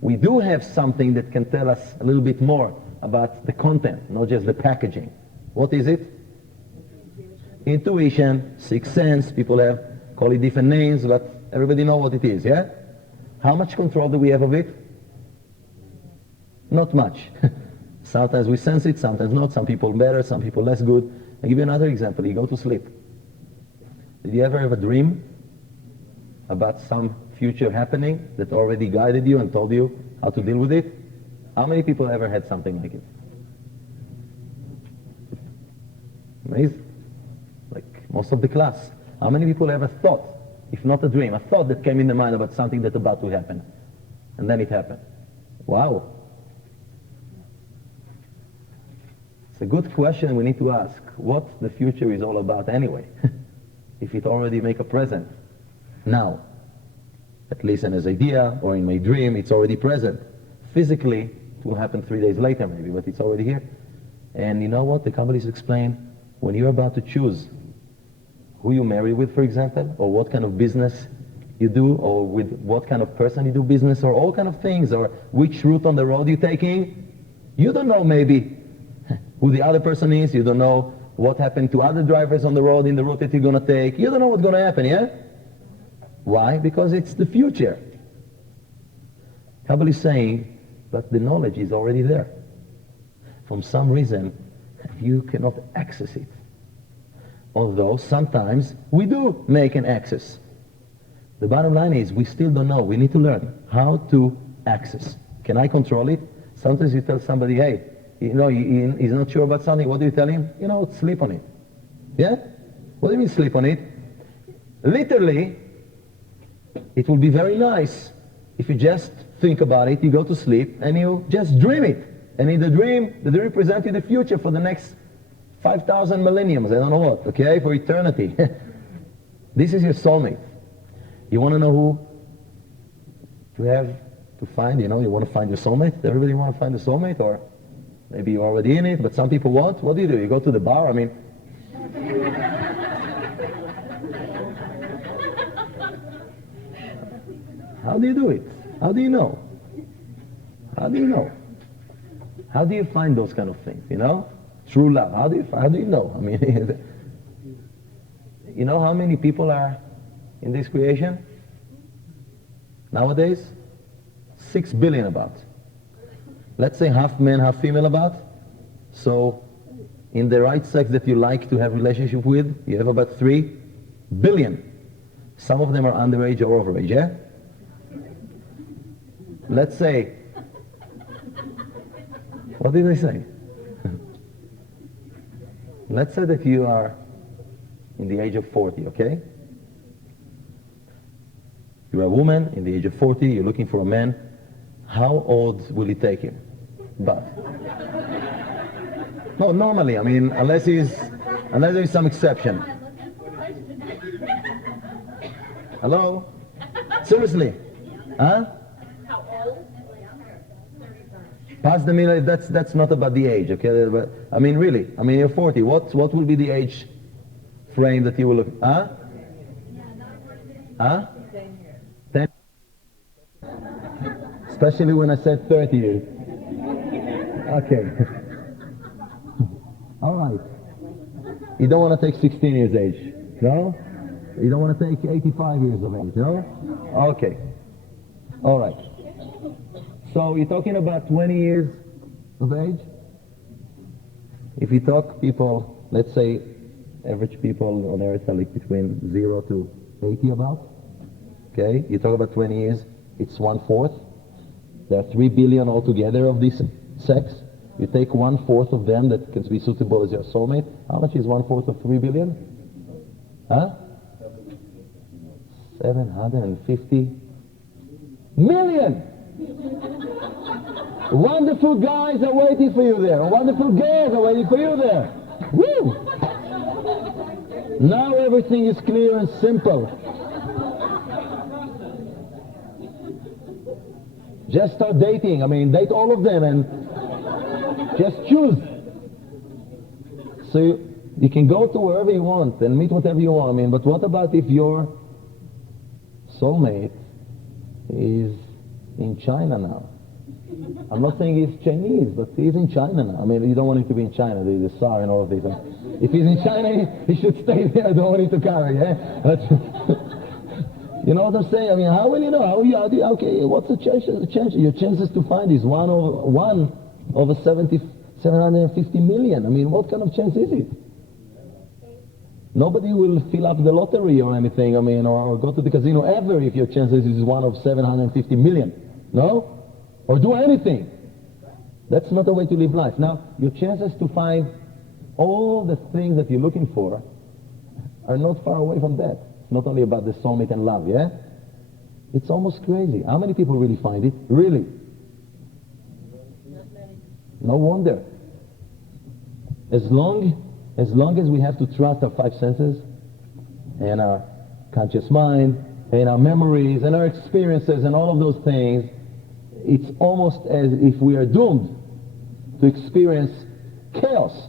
We do have something that can tell us a little bit more about the content, not just the packaging. What is it? Intuition, sixth sense. People call it different names, but everybody know what it is, yeah? How much control do we have of it? Not much. Sometimes we sense it, sometimes not. Some people better, some people less good. I'll give you another example. You go to sleep. Did you ever have a dream about some future happening that already guided you and told you how to deal with it? How many people ever had something like it? Amazing. Like most of the class. How many people ever thought, if not a dream, a thought that came in the mind about something that's about to happen? And then it happened. Wow. It's a good question we need to ask. What the future is all about anyway? If it already make a present. Now. At least in his idea or in my dream, it's already present. Physically, it will happen 3 days later maybe, but it's already here. And you know what? The Kabbalists explain, when you're about to choose who you marry with, for example, or what kind of business you do, or with what kind of person you do business, or all kind of things, or which route on the road you're taking, you don't know maybe who the other person is, you don't know what happened to other drivers on the road in the route that you're going to take, you don't know what's going to happen, yeah? Why? Because it's the future. Kabbalah is saying, but the knowledge is already there. From some reason, you cannot access it. Although sometimes we do make an access. The bottom line is we still don't know. We need to learn how to access. Can I control it? Sometimes you tell somebody, hey, he's not sure about something. What do you tell him? Sleep on it. Yeah? What do you mean sleep on it? Literally, it will be very nice if you just think about it, you go to sleep, and you just dream it. And in the dream represents you the future for the next 5,000 millenniums, I don't know what, okay, for eternity. This is your soulmate. You want to know who to have to find, you want to find your soulmate? Everybody want to find a soulmate? Or maybe you're already in it, but some people won't. What do? You go to the bar? I mean... How do you do it? How do you know? How do you know? How do you find those kind of things, True love. How do you know? I mean, you know how many people are in this creation? Nowadays? 6 billion about. Let's say half man, half female about. So, in the right sex that you like to have relationship with, you have about 3 billion. Some of them are underage or overage, yeah? Let's say, what did I say? Let's say that you are in the age of 40, okay? You're a woman in the age of 40, you're looking for a man. How old will it take him? But no, normally, I mean, unless there is some exception. Hello? Seriously? Huh? Past the middle, that's not about the age, okay? But, I mean, really, I mean, you're 40. What will be the age frame that you will look? Huh? Huh? 10. Especially when I said 30 years. Okay. All right. You don't want to take 16 years age, no? You don't want to take 85 years of age, no? Okay. All right. So you're talking about 20 years of age? If you talk people, let's say average people on earth are like between 0 to 80 about. Okay, you talk about 20 years, it's 1/4. There are 3 billion altogether of this sex. You take 1/4 of them that can be suitable as your soulmate. How much is 1/4 of 3 billion? Huh? 750 million! Wonderful guys are waiting for you there. Wonderful girls are waiting for you there. Woo! Now everything is clear and simple. Just start dating. I mean, date all of them and just choose. So you can go to wherever you want and meet whatever you want. I mean, but what about if your soulmate is in China now? I'm not saying he's Chinese, but he's in China now. I mean, you don't want him to be in China, the Tsar and all of this. If he's in China, he should stay there. I don't want him to carry, yeah? But you know what I'm saying? I mean, how will you know? Okay, what's the chance? Your chances to find is one over 750 million. I mean, what kind of chance is it? Nobody will fill up the lottery or anything, I mean, or go to the casino ever if your chances is one of 750 million. No? Or do anything. That's not the way to live life. Now, your chances to find all the things that you're looking for are not far away from that. It's not only about the soulmate and love, yeah? It's almost crazy. How many people really find it? Really? No wonder. As long as we have to trust our 5 senses and our conscious mind and our memories and our experiences and all of those things, it's almost as if we are doomed to experience chaos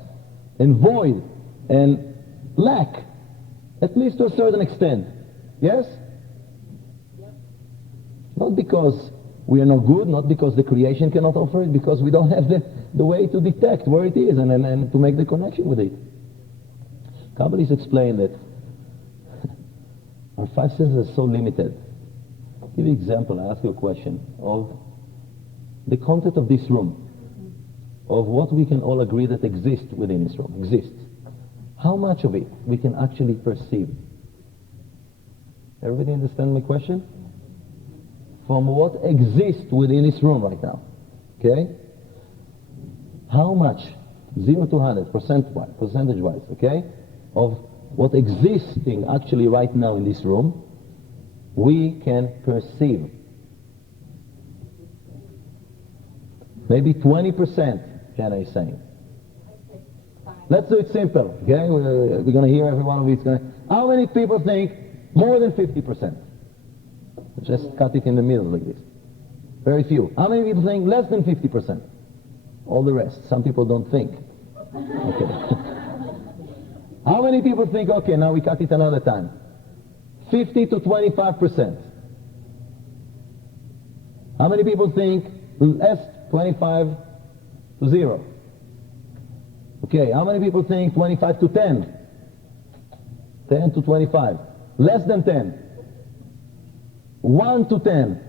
and void and lack, at least to a certain extent. Yes? Not because we are no good, not because the creation cannot offer it, because we don't have the way to detect where it is and to make the connection with it. Kabbalists explain that our 5 senses are so limited. I'll give you an example. I ask you a question of the content of this room, of what we can all agree that exists within this room, exists. How much of it we can actually perceive? Everybody understand my question? From what exists within this room right now, okay? How much, 0 to 100, percentage-wise, okay, of what existing actually right now in this room, we can perceive? Maybe 20%, Jana is saying. Let's do it simple, okay? We're going to hear every one of you. How many people think more than 50%? Just cut it in the middle like this. Very few. How many people think less than 50%? All the rest. Some people don't think. Okay. How many people think, okay, now we cut it another time? 50 to 25%. How many people think less 25 to 0? Okay, how many people think 25 to 10? 10 to 25. Less than 10. 1 to 10.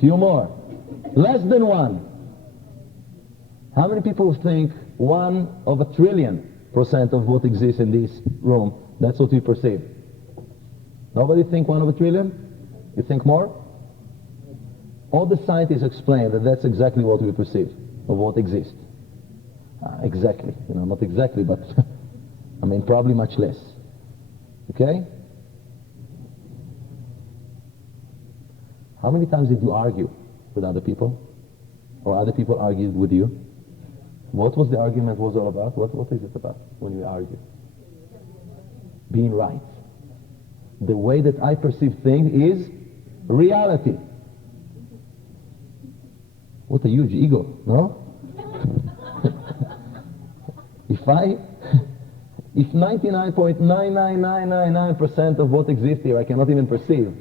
Few more. Less than 1. How many people think 1 of a trillion% of what exists in this room, that's what we perceive? Nobody think 1 of a trillion? You think more? All the scientists explain that that's exactly what we perceive of what exists. Exactly, not exactly, but I mean, probably much less. Okay? How many times did you argue with other people? Or other people argued with you? What was the argument was all about? What is it about when you argue? Being right. The way that I perceive things is reality. What a huge ego, no? If 99.99999% of what exists here I cannot even perceive,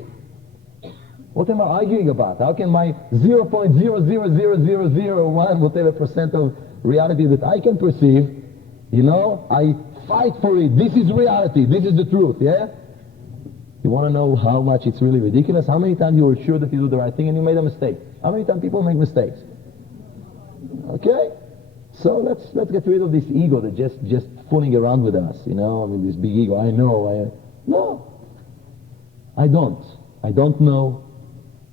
what am I arguing about? How can my 0.0000001 whatever percent of reality that I can perceive, I fight for it. This is reality. This is the truth, yeah? You want to know how much it's really ridiculous? How many times you were sure that you do the right thing and you made a mistake? How many times people make mistakes? Okay? So let's get rid of this ego that just fooling around with us, this big ego. No. I don't know.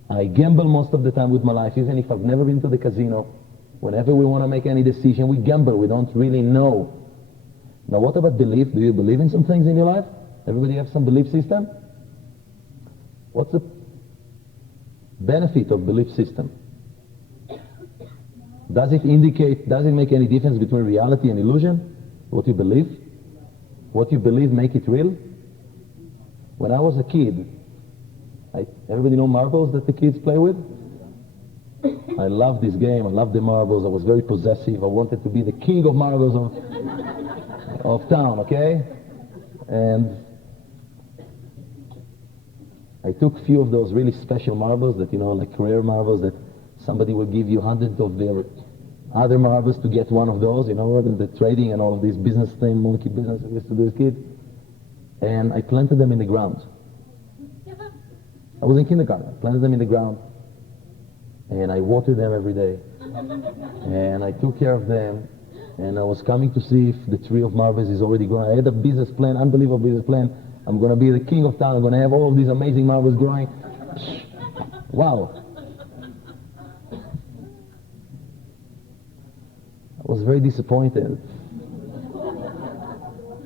I gamble most of the time with my life, even if I've never been to the casino. Whenever we want to make any decision, we gamble. We don't really know. Now, what about belief? Do you believe in some things in your life? Everybody have some belief system? What's the benefit of belief system? Does it make any difference between reality and illusion? What you believe? What you believe make it real? When I was a kid, everybody know marbles that the kids play with? I loved this game. I loved the marbles. I was very possessive. I wanted to be the king of marbles of town, okay? And I took a few of those really special marbles that, like rare marbles that somebody will give you hundreds of their other marbles to get one of those, the trading and all of this business thing, monkey business we used to do as kids. And I planted them in the ground. I was in kindergarten. I planted them in the ground. And I watered them every day. And I took care of them. And I was coming to see if the tree of marbles is already growing. I had a business plan, unbelievable business plan. I'm going to be the king of town. I'm going to have all of these amazing marbles growing. Wow. I was very disappointed.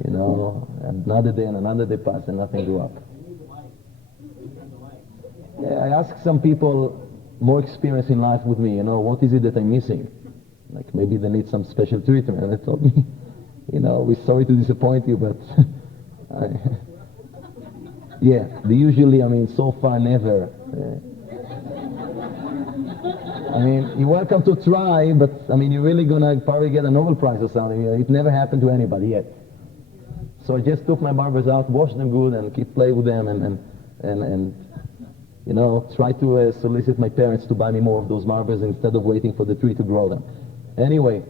Another day and another day passed and nothing grew up. Yeah, I asked some people more experience in life with me, what is it that I'm missing? Like maybe they need some special treatment. And they told me, we're sorry to disappoint you, but usually, so far never. You're welcome to try, but you're really gonna probably get a Nobel Prize or something. It never happened to anybody yet. So I just took my marbles out, washed them good, and keep playing with them, and try to solicit my parents to buy me more of those marbles instead of waiting for the tree to grow them. Anyway,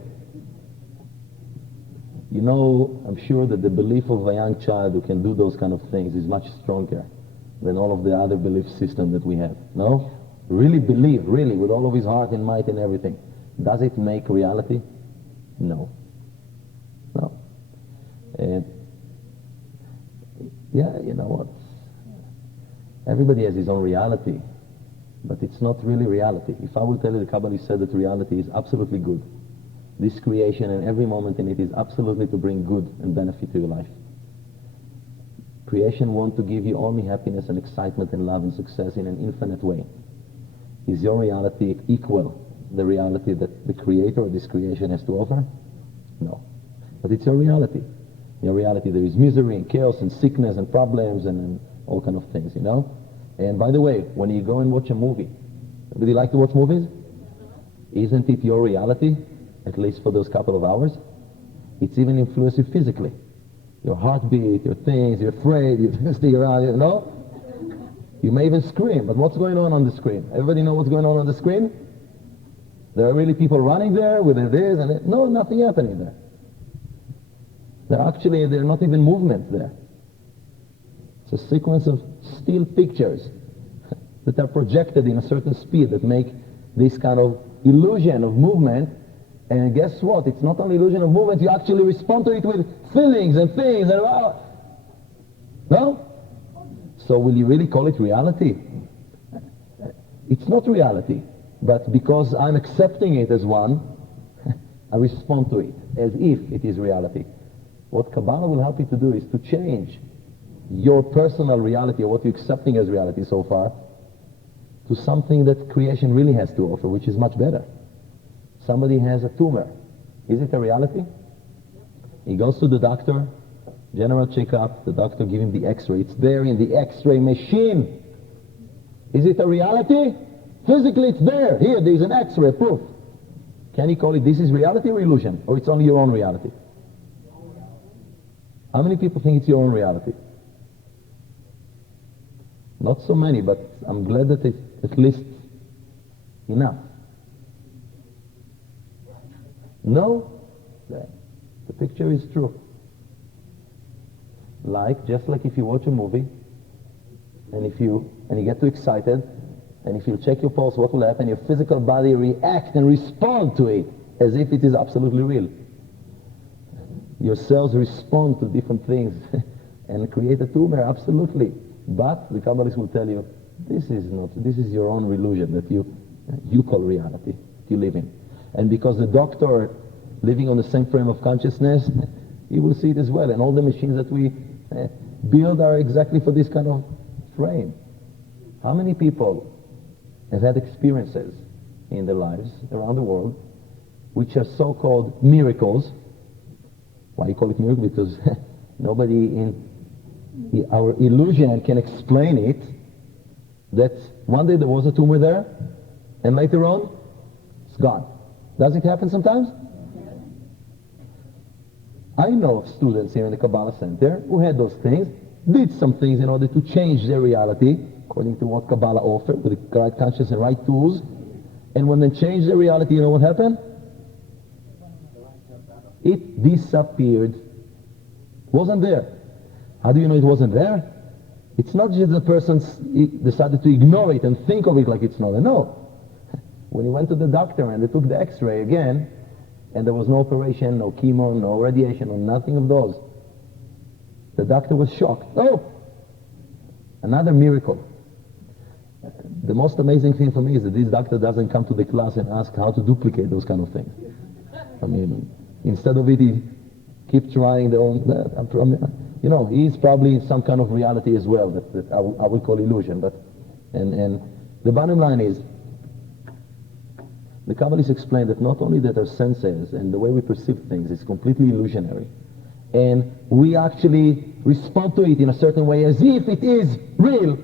I'm sure that the belief of a young child who can do those kind of things is much stronger than all of the other belief system that we have. No? Really believe, really, with all of his heart and might and everything. Does it make reality? No. No. And what? Everybody has his own reality, but it's not really reality. If I will tell you the Kabbalah said that reality is absolutely good, this creation and every moment in it is absolutely to bring good and benefit to your life. Creation wants to give you only happiness and excitement and love and success in an infinite way. Is your reality equal the reality that the creator of this creation has to offer? No. But it's your reality. In your reality there is misery and chaos and sickness and problems and all kind of things, And by the way, when you go and watch a movie, would you like to watch movies? Isn't it your reality, at least for those couple of hours? It's even influenced you physically. Your heartbeat, your things, you're afraid, you stay around, You may even scream, but what's going on the screen? Everybody know what's going on the screen? There are really people running there with this and that. No, nothing happening there. There are not even movements there. It's a sequence of still pictures that are projected in a certain speed that make this kind of illusion of movement. And guess what? It's not only illusion of movement, you actually respond to it with feelings and things. And no? So will you really call it reality? It's not reality. But because I'm accepting it as one, I respond to it as if it is reality. What Kabbalah will help you to do is to change your personal reality, or what you're accepting as reality so far, to something that creation really has to offer, which is much better. Somebody has a tumor. Is it a reality? He goes to the doctor, general checkup, the doctor gives him the x-ray. It's there in the x-ray machine. Is it a reality? Physically it's there. Here, there's an x-ray proof. Can you call it this is reality or illusion? Or it's only your own reality? How many people think it's your own reality? Not so many, but I'm glad that it's at least enough. No? The picture is true. Just like if you watch a movie, and you get too excited, and if you check your pulse, what will happen? Your physical body react and respond to it as if it is absolutely real. Your cells respond to different things and create a tumor, absolutely. But the Kabbalists will tell you, this is your own illusion that you call reality, that you live in. And because the doctor living on the same frame of consciousness, he will see it as well. And all the machines that we build are exactly for this kind of frame. How many people have had experiences in their lives around the world which are so-called miracles? Why you call it miracle? Because nobody in our illusion can explain it, that one day there was a tumor there, and later on, it's gone. Does it happen sometimes? I know of students here in the Kabbalah Center who had those things, did some things in order to change their reality, according to what Kabbalah offered, with the right consciousness and right tools, and when they changed their reality, you know what happened? It disappeared. Wasn't there. How do you know it wasn't there? It's not just the person decided to ignore it and think of it like it's not there. No. When he went to the doctor and they took the x-ray again, and there was no operation, no chemo, no radiation, no nothing of those, the doctor was shocked. Oh! Another miracle. The most amazing thing for me is that this doctor doesn't come to the class and ask how to duplicate those kind of things. I mean, instead of it, he keeps trying their own. He's probably in some kind of reality as well that I will call illusion. But and the bottom line is, the Kabbalists explain that not only that our senses and the way we perceive things is completely illusionary, and we actually respond to it in a certain way as if it is real,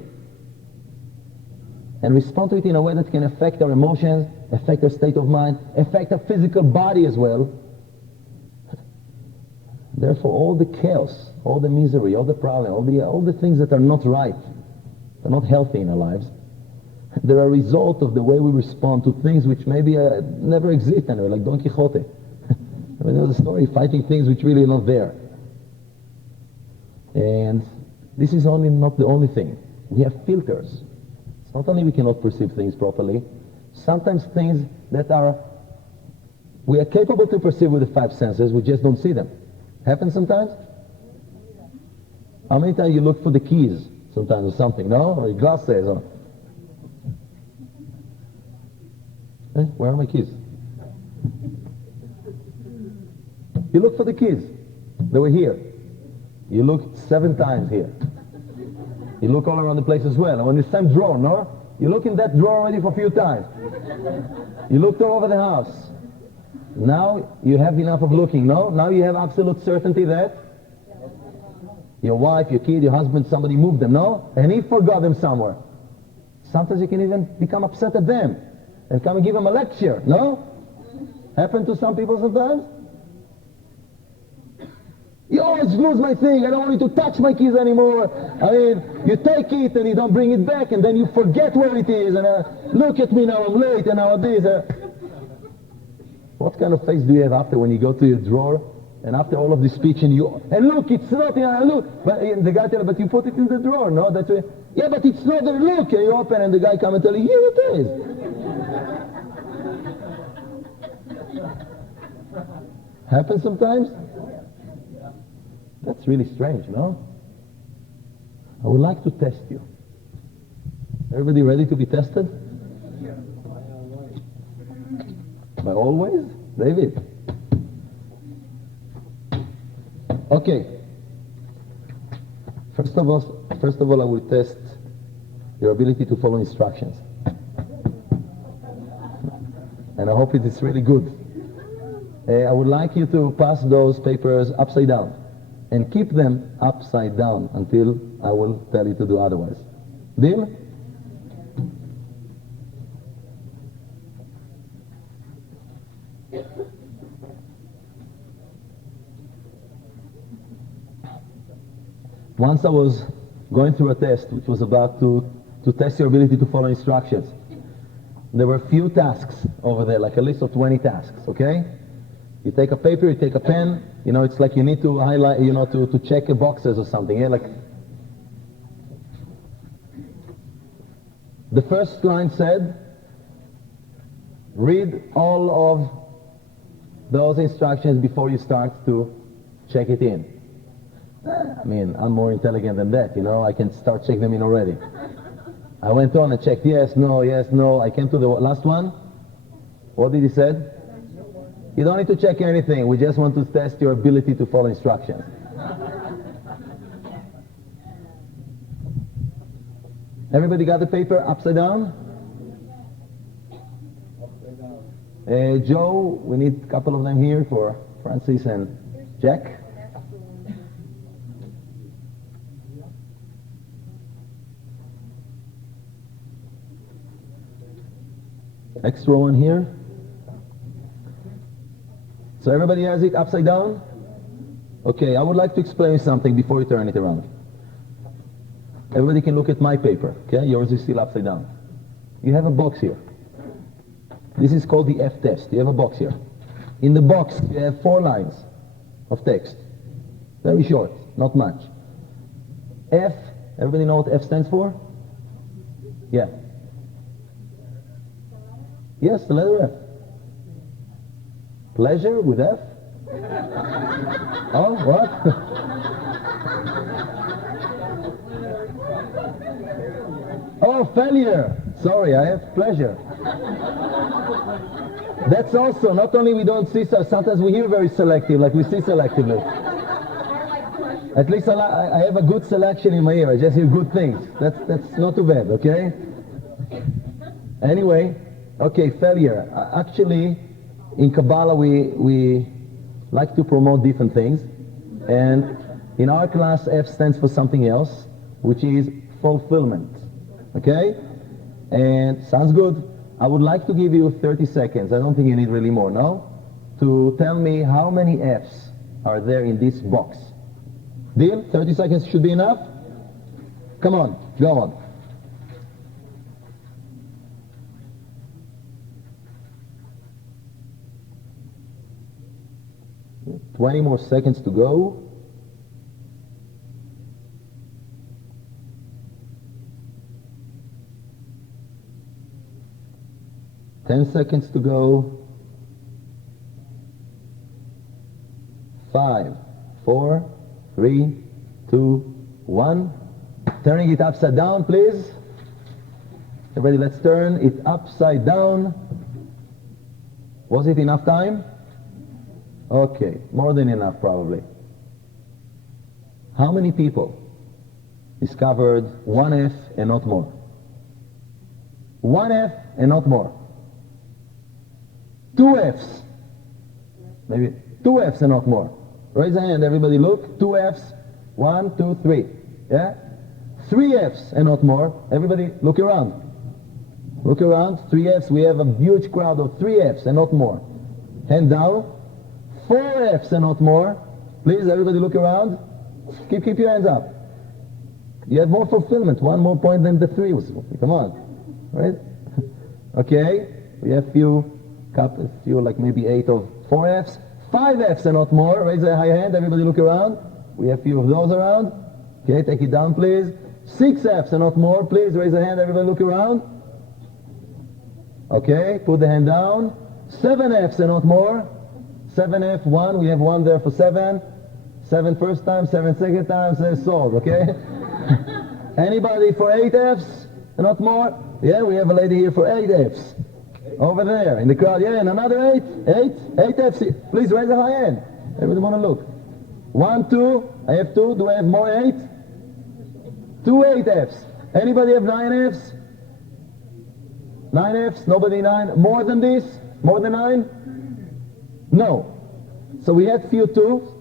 and respond to it in a way that can affect our emotions, affect our state of mind, affect our physical body as well. Therefore, all the chaos, all the misery, all the problem, all the things that are not right, they're not healthy in our lives, they're a result of the way we respond to things which maybe never exist anyway, like Don Quixote. I mean, there's a story fighting things which really are not there. And this is not the only thing. We have filters. It's not only we cannot perceive things properly, sometimes things that we are capable to perceive with the five senses, we just don't see them. Happens sometimes? How many times you look for the keys sometimes or something, no? Or your glasses or... Hey, where are my keys? You look for the keys. They were here. You looked 7 times here. You look all around the place as well. And when the same drawer, no? You look in that drawer already for a few times. You looked all over the house. Now you have enough of looking, no? Now you have absolute certainty that your wife, your kid, your husband, somebody moved them, no? And he forgot them somewhere. Sometimes you can even become upset at them and come and give them a lecture, no? Happen to some people sometimes? You always lose my thing, I don't want you to touch my keys anymore. I mean, you take it and you don't bring it back and then you forget where it is and look at me now, I'm late and now this. What kind of face do you have after when you go to your drawer and after all of this speech and look, it's not, look. But the guy tells, but you put it in the drawer, no? That's way. Yeah, but it's not there, look. And you open and the guy come and tell you, here it is. Happens sometimes? That's really strange, no? I would like to test you. Everybody ready to be tested? By always? David? Okay. First of all, I will test your ability to follow instructions. And I hope it is really good. I would like you to pass those papers upside down and keep them upside down until I will tell you to do otherwise. Deal? Once I was going through a test which was about to test your ability to follow instructions. There were a few tasks over there, like a list of 20 tasks, okay? You take a paper, you take a pen, you know, it's like you need to highlight, you know, to check boxes or something, yeah? Like, the first line said, read all of those instructions before you start to check it in. I mean, I'm more intelligent than that, you know, I can start checking them in already. I went on and checked yes, no. I came to the last one. What did he say? You don't need to check anything. We just want to test your ability to follow instructions. Everybody got the paper upside down? Joe, we need a couple of them here for Francis and Jack. Extra one here. So everybody has it upside down? Okay, I would like to explain something before you turn it around. Everybody can look at my paper, okay? Yours is still upside down. You have a box here. This is called the F test. You have a box here. In the box, you have 4 lines of text. Very short, not much. F, everybody know what F stands for? Yeah. Yes, the letter F. Pleasure with F? Oh, what? Oh, failure. Sorry, I have pleasure. That's also, not only we don't see, sometimes we hear very selective, like we see selectively. At least I have a good selection in my ear. I just hear good things. That's not too bad, okay? Anyway, okay, failure. Actually, in Kabbalah, we like to promote different things. And in our class, F stands for something else, which is fulfillment. Okay? And sounds good. I would like to give you 30 seconds. I don't think you need really more, no? To tell me how many F's are there in this box. Deal? 30 seconds should be enough? Come on, go on. $20 more seconds to go. $10 seconds to go. 5, 4, 3, 2, 1. Turning it upside down, please. Everybody, let's turn it upside down. Was it enough time? Okay, more than enough probably. How many people discovered 1F and not more? 1F and not more. 2 F's. Maybe 2 F's and not more. Raise a hand, everybody look. 2 F's. 1, 2, 3. Yeah? 3 F's and not more. Everybody look around. Look around. 3 F's. We have a huge crowd of 3 F's and not more. Hand down. 4 F's and not more. Please, everybody look around. Keep your hands up. You have more fulfillment. 1 more point than the 3 was. Come on. Right? Okay. We have few, like maybe 8 of 4 F's. 5 F's and not more. Raise a high hand. Everybody look around. We have few of those around. Okay, take it down, please. 6 F's and not more. Please raise a hand. Everybody look around. Okay, put the hand down. 7 F's and not more. 7F, 1, we have 1 there for 7. 7 first time, 7 second time, so sold, okay? Anybody for 8 F's and not more? Yeah, we have a lady here for 8 F's. Over there in the crowd, yeah, and another 8 F's. Please raise a high hand. Everybody want to look. 1, 2. I have 2. Do I have more 8? 2 8Fs. Anybody have 9Fs? 9Fs? Nobody 9? More than this? More than 9? No. So we had few 2s.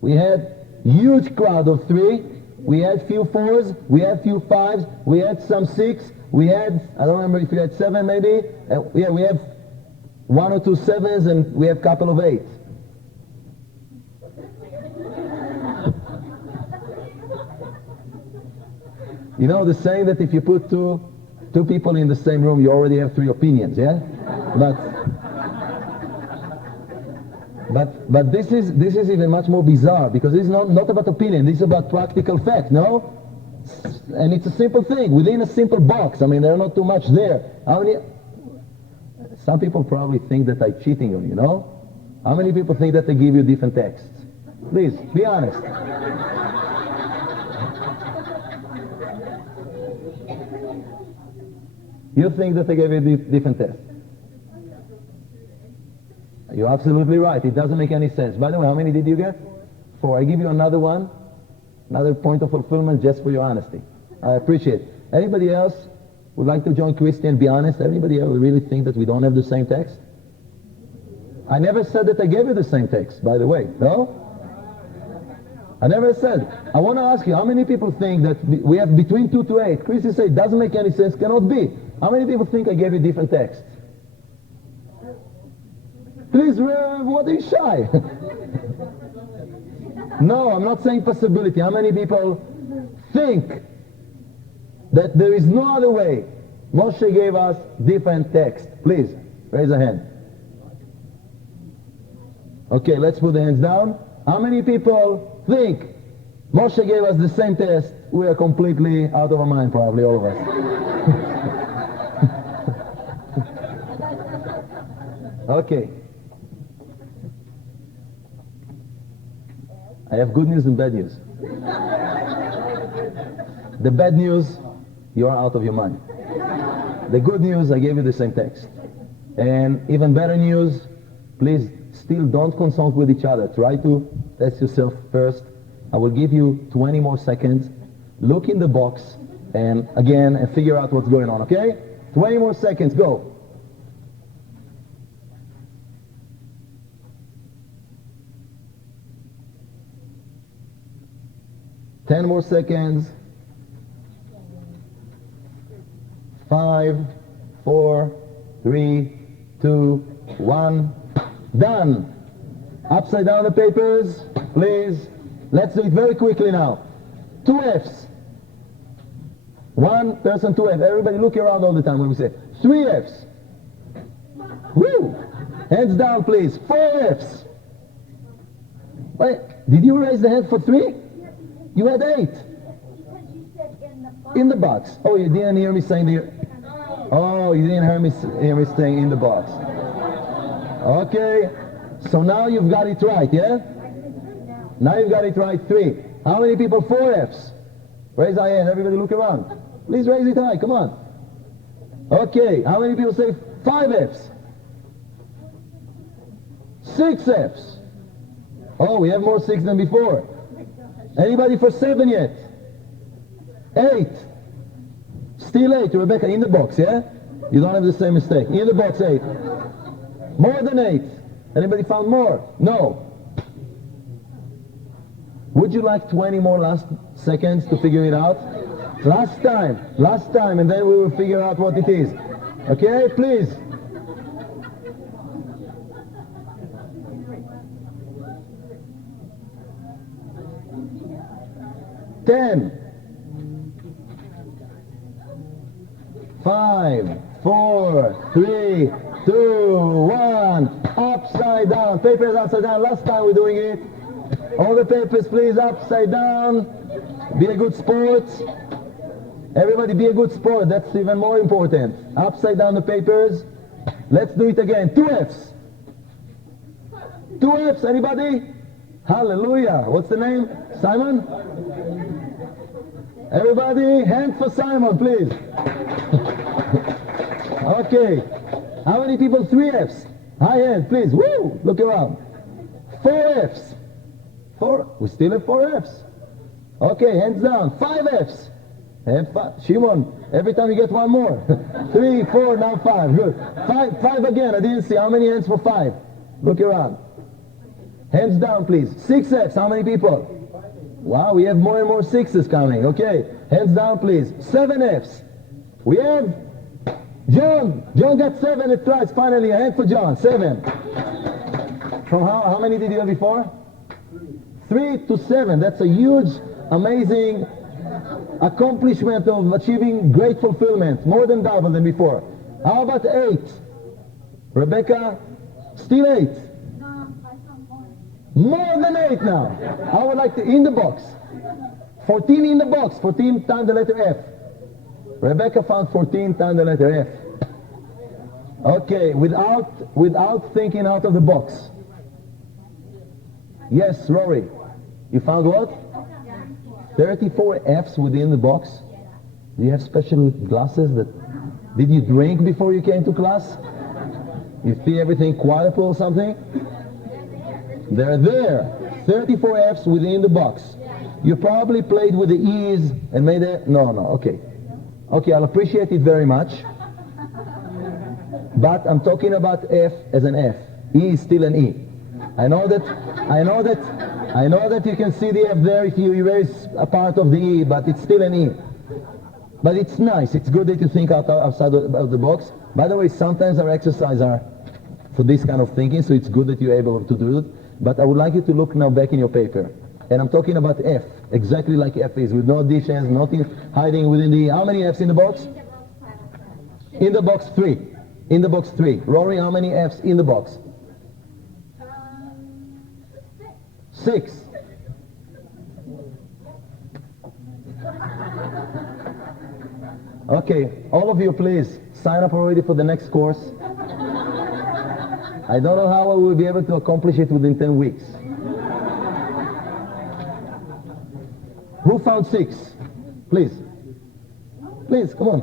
We had huge crowd of 3. We had few 4s. We had few 5s. We had some 6. We had, I don't remember if we had 7 maybe. Yeah, we have 1 or 2 7s and we have a couple of 8s. You know the saying that if you put two people in the same room, you already have 3 opinions, yeah? But this is even much more bizarre, because it's not about opinion, this is about practical fact, no? And it's a simple thing, within a simple box. I mean, there's not too much there. Some people probably think that I'm cheating on you, know? How many people think that they give you different texts? Please, be honest. You think that they gave you different tests? You're absolutely right. It doesn't make any sense. By the way, how many did you get? 4. I give you another one, another point of fulfillment just for your honesty. I appreciate it. Anybody else would like to join Christian? Be honest. Anybody else really think that we don't have the same text? I never said that I gave you the same text, by the way. No? I never said. I want to ask you, how many people think that we have between 2 to 8? Christian said, doesn't make any sense, cannot be. How many people think I gave you different texts? Please, what are you shy? No, I'm not saying possibility. How many people think that there is no other way? Moshe gave us different text. Please, raise a hand. Okay, let's put the hands down. How many people think Moshe gave us the same test? We are completely out of our mind, probably, all of us. Okay. I have good news and bad news. The bad news, you are out of your mind. The good news, I gave you the same text. And even better news, please still don't consult with each other. Try to test yourself first. I will give you 20 more seconds. Look in the box and again and figure out what's going on, okay? 20 more seconds, go. Ten more seconds. 5, 4, 3, 2, 1. Done. Upside down the papers, please. Let's do it very quickly now. 2 Fs. 1 person, 2 Fs. Everybody look around all the time when we say 3 Fs. Woo! Hands down, please. 4 Fs. Wait, did you raise the hand for 3? You had 8. In the box. Oh, you didn't hear me saying the... Oh, you didn't hear me saying in the box. Okay. So now you've got it right, yeah? Now you've got it right. 3. How many people 4 Fs? Raise your hand. Everybody look around. Please raise it high. Come on. Okay. How many people say 5 Fs? 6 Fs. Oh, we have more 6 than before. Anybody for 7 yet? 8. Still 8. Rebecca, in the box, yeah? You don't have the same mistake. In the box, 8. More than 8. Anybody found more? No. Would you like 20 more last seconds to figure it out? Last time, and then we will figure out what it is. Okay, please. Ten. 5, 4, 3, 2, 1. Upside down. Papers upside down. Last time we're doing it. All the papers, please, upside down. Be a good sport. Everybody be a good sport. That's even more important. Upside down the papers. Let's do it again. 2 Fs. 2 Fs. Anybody? Hallelujah. What's the name? Simon? Everybody, hand for Simon, please. Okay. How many people? 3 Fs. High hand, please. Woo! Look around. 4 Fs. 4. We still have 4 Fs. Okay, hands down. 5 Fs. And Shimon, every time you get one more. 3, 4, now 5. Good. 5 again. I didn't see. How many hands for 5? Look around. Hands down, please. 6 Fs. How many people? Wow, we have more and more 6s coming. Okay. Hands down, please. 7 Fs. We have John. John got 7 at tries. Finally, a hand for John. 7. From how many did you have before? 3 to 7. That's a huge, amazing accomplishment of achieving great fulfillment. More than double than before. How about 8? Rebecca? Still 8. More than 8 now. I would like to, in the box. 14 in the box. 14 times the letter F. Rebecca found 14 times the letter F. Okay, without thinking out of the box. Yes, Rory. You found what? 34 Fs within the box. Do you have special glasses that... Did you drink before you came to class? You see everything quadruple or something? They're there. 34 Fs within the box. You probably played with the E's and made it... No, okay. Okay, I'll appreciate it very much. But I'm talking about F as an F. E is still an E. I know that you can see the F there if you erase a part of the E, but it's still an E. But it's nice. It's good that you think outside of the box. By the way, sometimes our exercises are for this kind of thinking, so it's good that you're able to do it. But I would like you to look now back in your paper. And I'm talking about F, exactly like F is, with no additions, nothing hiding within the... How many Fs in the box? In the box 3. In the box 3. Rory, how many Fs in the box? 6. Okay, all of you please sign up already for the next course. I don't know how I will be able to accomplish it within 10 weeks. Who found 6? Please. Please, come on.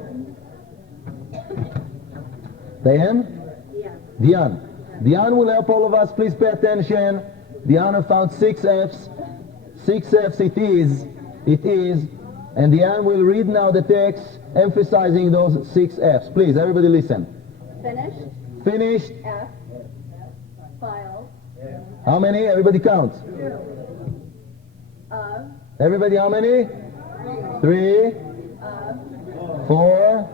Diane? Diane. Diane will help all of us. Please pay attention. Diane found 6 Fs. 6 Fs it is. It is. And Diane will read now the text emphasizing those 6 Fs. Please, everybody listen. Finished. Finished. F. Filed. How many? Everybody count. 2. Of. Everybody how many? 3. Of. 4.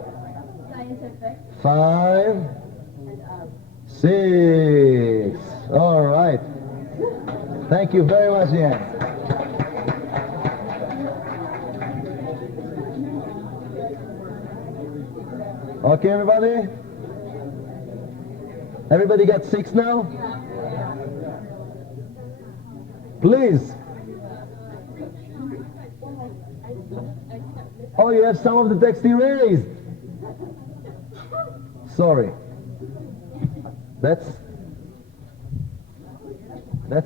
Scientific. 5. And of. 6. All right. Thank you very much, Diane. Okay, everybody? Everybody got 6 now? Please. Oh, you have some of the text erased. Sorry. That's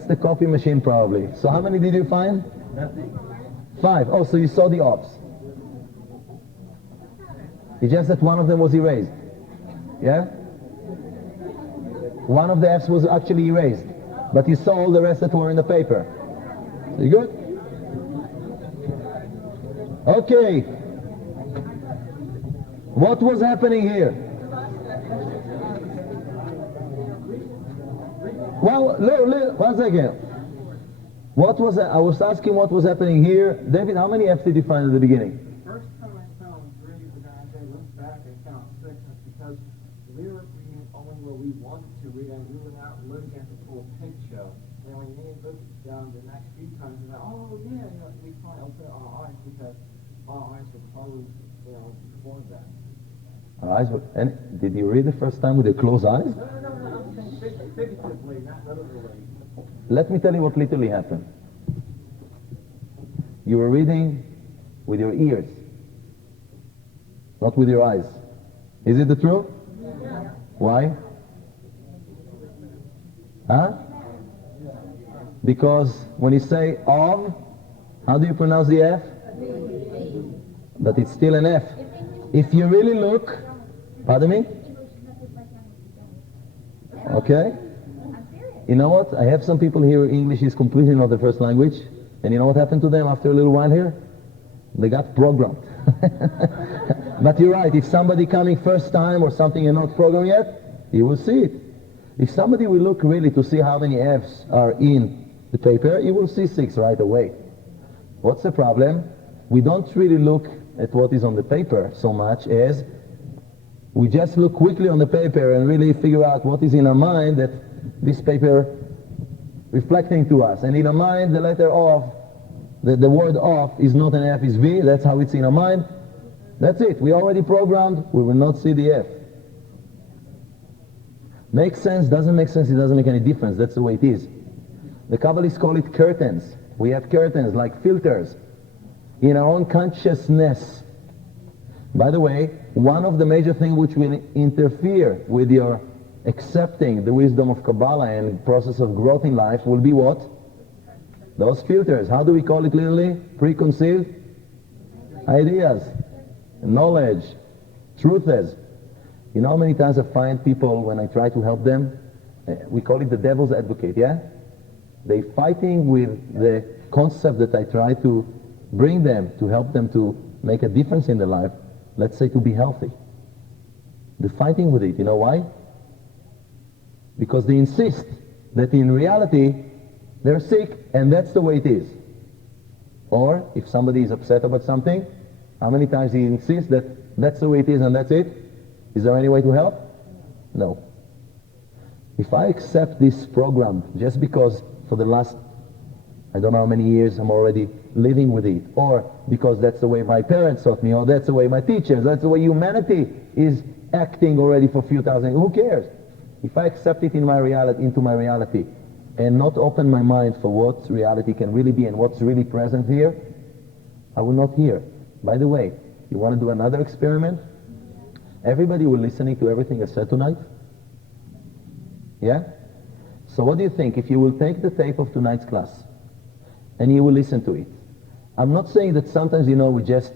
the copy machine probably. So how many did you find? Nothing. 5. Oh, so you saw the ops. It's just that one of them was erased. Yeah? One of the F's was actually erased. But you saw all the rest that were in the paper. So you good? Okay. What was happening here? Well, one second. What was I was asking what was happening here. David, how many F's did you find at the beginning? First time I found 3, but then as I looked back, I found 6. That's because we were reading only what we wanted to read, and we were not looking at the full picture. And when we looked down the next few times, we thought, oh yeah, we can't open our eyes because our eyes were closed, before that. Our eyes were, and did you read the first time with your closed eyes? No, I'm saying figuratively, not literally. Let me tell you what literally happened. You were reading with your ears, not with your eyes. Is it the truth? Yeah. Why? Huh? Because when you say of, how do you pronounce the F? But it's still an F. If you really look, pardon me? Okay? You know what? I have some people here, English is completely not their first language. And you know what happened to them after a little while here? They got programmed. But you're right, if somebody coming first time or something and not programmed yet, you will see it. If somebody will look really to see how many F's are in the paper, you will see 6 right away. What's the problem? We don't really look at what is on the paper so much as we just look quickly on the paper and really figure out what is in our mind that this paper reflecting to us. And in our mind, the letter of, the word of is not an F, is V. That's how it's in our mind. That's it. We already programmed. We will not see the F. Makes sense, doesn't make sense, it doesn't make any difference. That's the way it is. The Kabbalists call it curtains. We have curtains like filters in our own consciousness. By the way, one of the major things which will interfere with your accepting the wisdom of Kabbalah and process of growth in life will be what? Those filters. How do we call it literally? Preconceived ideas, knowledge, truths. You know how many times I find people when I try to help them, we call it the devil's advocate, yeah? They fighting with the concept that I try to bring them, to help them to make a difference in their life, let's say to be healthy. They're fighting with it. You know why? Because they insist that in reality they're sick and that's the way it is. Or if somebody is upset about something, how many times he insists that that's the way it is and that's it? Is there any way to help? No. If I accept this program just because for the last, I don't know how many years I'm already living with it, or because that's the way my parents taught me, or that's the way my teachers, that's the way humanity is acting already for a few thousand, who cares? If I accept it in my reality, into my reality, and not open my mind for what reality can really be and what's really present here, I will not hear. By the way, you want to do another experiment? Everybody will listening to everything I said tonight? Yeah? So what do you think? If you will take the tape of tonight's class and you will listen to it, I'm not saying that sometimes, you know, we just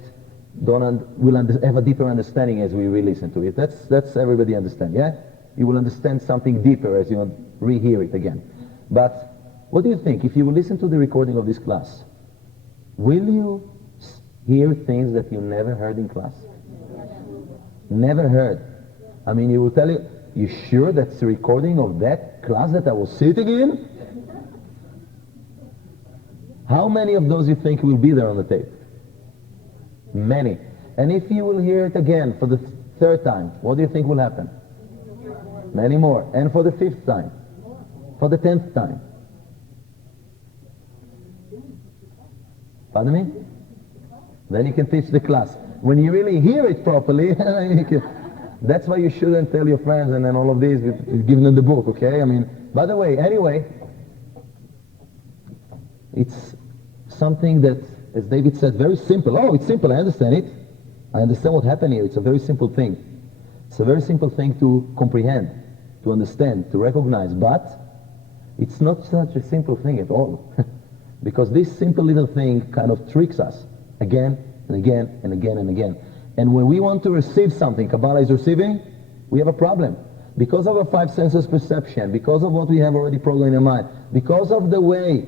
will have a deeper understanding as we re-listen to it. That's everybody understand, yeah? You will understand something deeper as you rehear it again. But what do you think? If you will listen to the recording of this class, will you hear things that you never heard in class? Never heard. I mean, you will tell you sure that's the recording of that class that I was sitting in? How many of those you think will be there on the tape? Many. And if you will hear it again for the third time, what do you think will happen? Many more. And for the 5th time? For the 10th time? Pardon me? Then you can teach the class. When you really hear it properly, that's why you shouldn't tell your friends and then all of these, give them the book, okay? I mean, by the way, anyway, it's something that, as David said, very simple. Oh, it's simple, I understand it. I understand what happened here. It's a very simple thing. It's a very simple thing to comprehend, to understand, to recognize, but it's not such a simple thing at all. Because this simple little thing kind of tricks us again and again and again and again. And when we want to receive something, Kabbalah is receiving, we have a problem. Because of our 5 senses perception, because of what we have already programmed in our mind, because of the way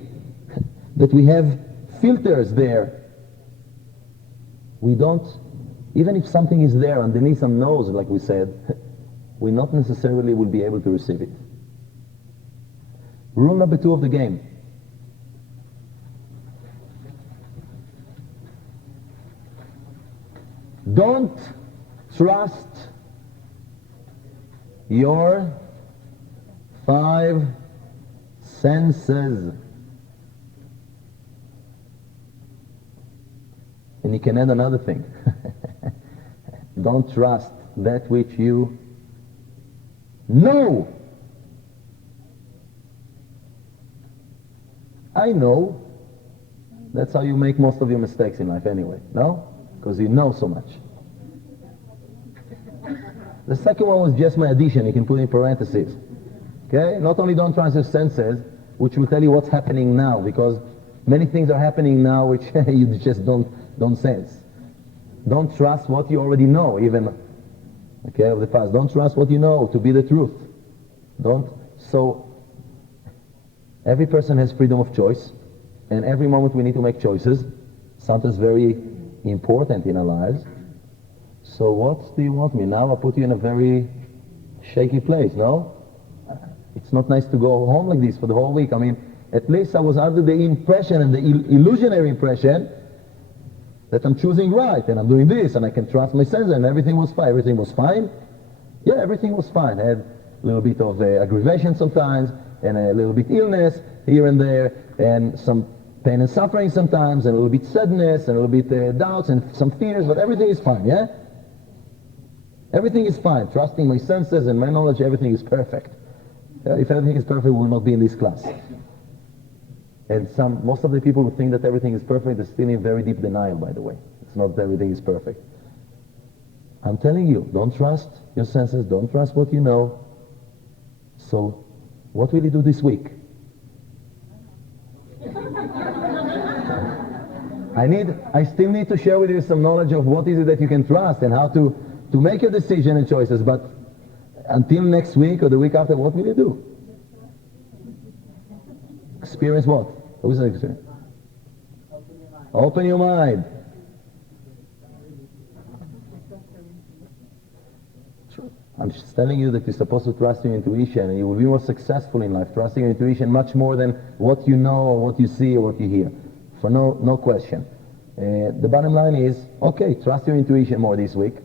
that we have filters there, we don't, even if something is there underneath some nose, like we said, we not necessarily will be able to receive it. Rule number 2 of the game. Don't trust your 5 senses. And you can add another thing. Don't trust that which you know. I know. That's how you make most of your mistakes in life anyway, no? Because you know so much. The second one was just my addition, you can put in parentheses. Okay? Not only don't trust your senses, which will tell you what's happening now, because many things are happening now which you just don't sense. Don't trust what you already know, even, okay, of the past. Don't trust what you know to be the truth. Don't. So, Every person has freedom of choice, and every moment we need to make choices, sometimes very important in our lives. So what do you want me? Now I put you in a very shaky place, no? It's not nice to go home like this for the whole week. I mean, at least I was under the impression and the illusionary impression that I'm choosing right, and I'm doing this, and I can trust my senses, and everything was fine. Everything was fine? Yeah, everything was fine. I had a little bit of aggravation sometimes, and a little bit illness here and there, and some pain and suffering sometimes, and a little bit sadness, and a little bit doubts, and some fears, but everything is fine, yeah? Everything is fine. Trusting my senses and my knowledge, everything is perfect. If everything is perfect, we will not be in this class. And most of the people who think that everything is perfect are still in very deep denial, by the way. It's not that everything is perfect. I'm telling you, don't trust your senses, don't trust what you know. So, what will you do this week? I still need to share with you some knowledge of what is it that you can trust and how to make your decision and choices, but until next week or the week after, what will you do? Experience what? What is the experience? Open your mind. I'm just telling you that you're supposed to trust your intuition, and you will be more successful in life, trusting your intuition much more than what you know or what you see or what you hear. For no question. The bottom line is, okay, trust your intuition more this week.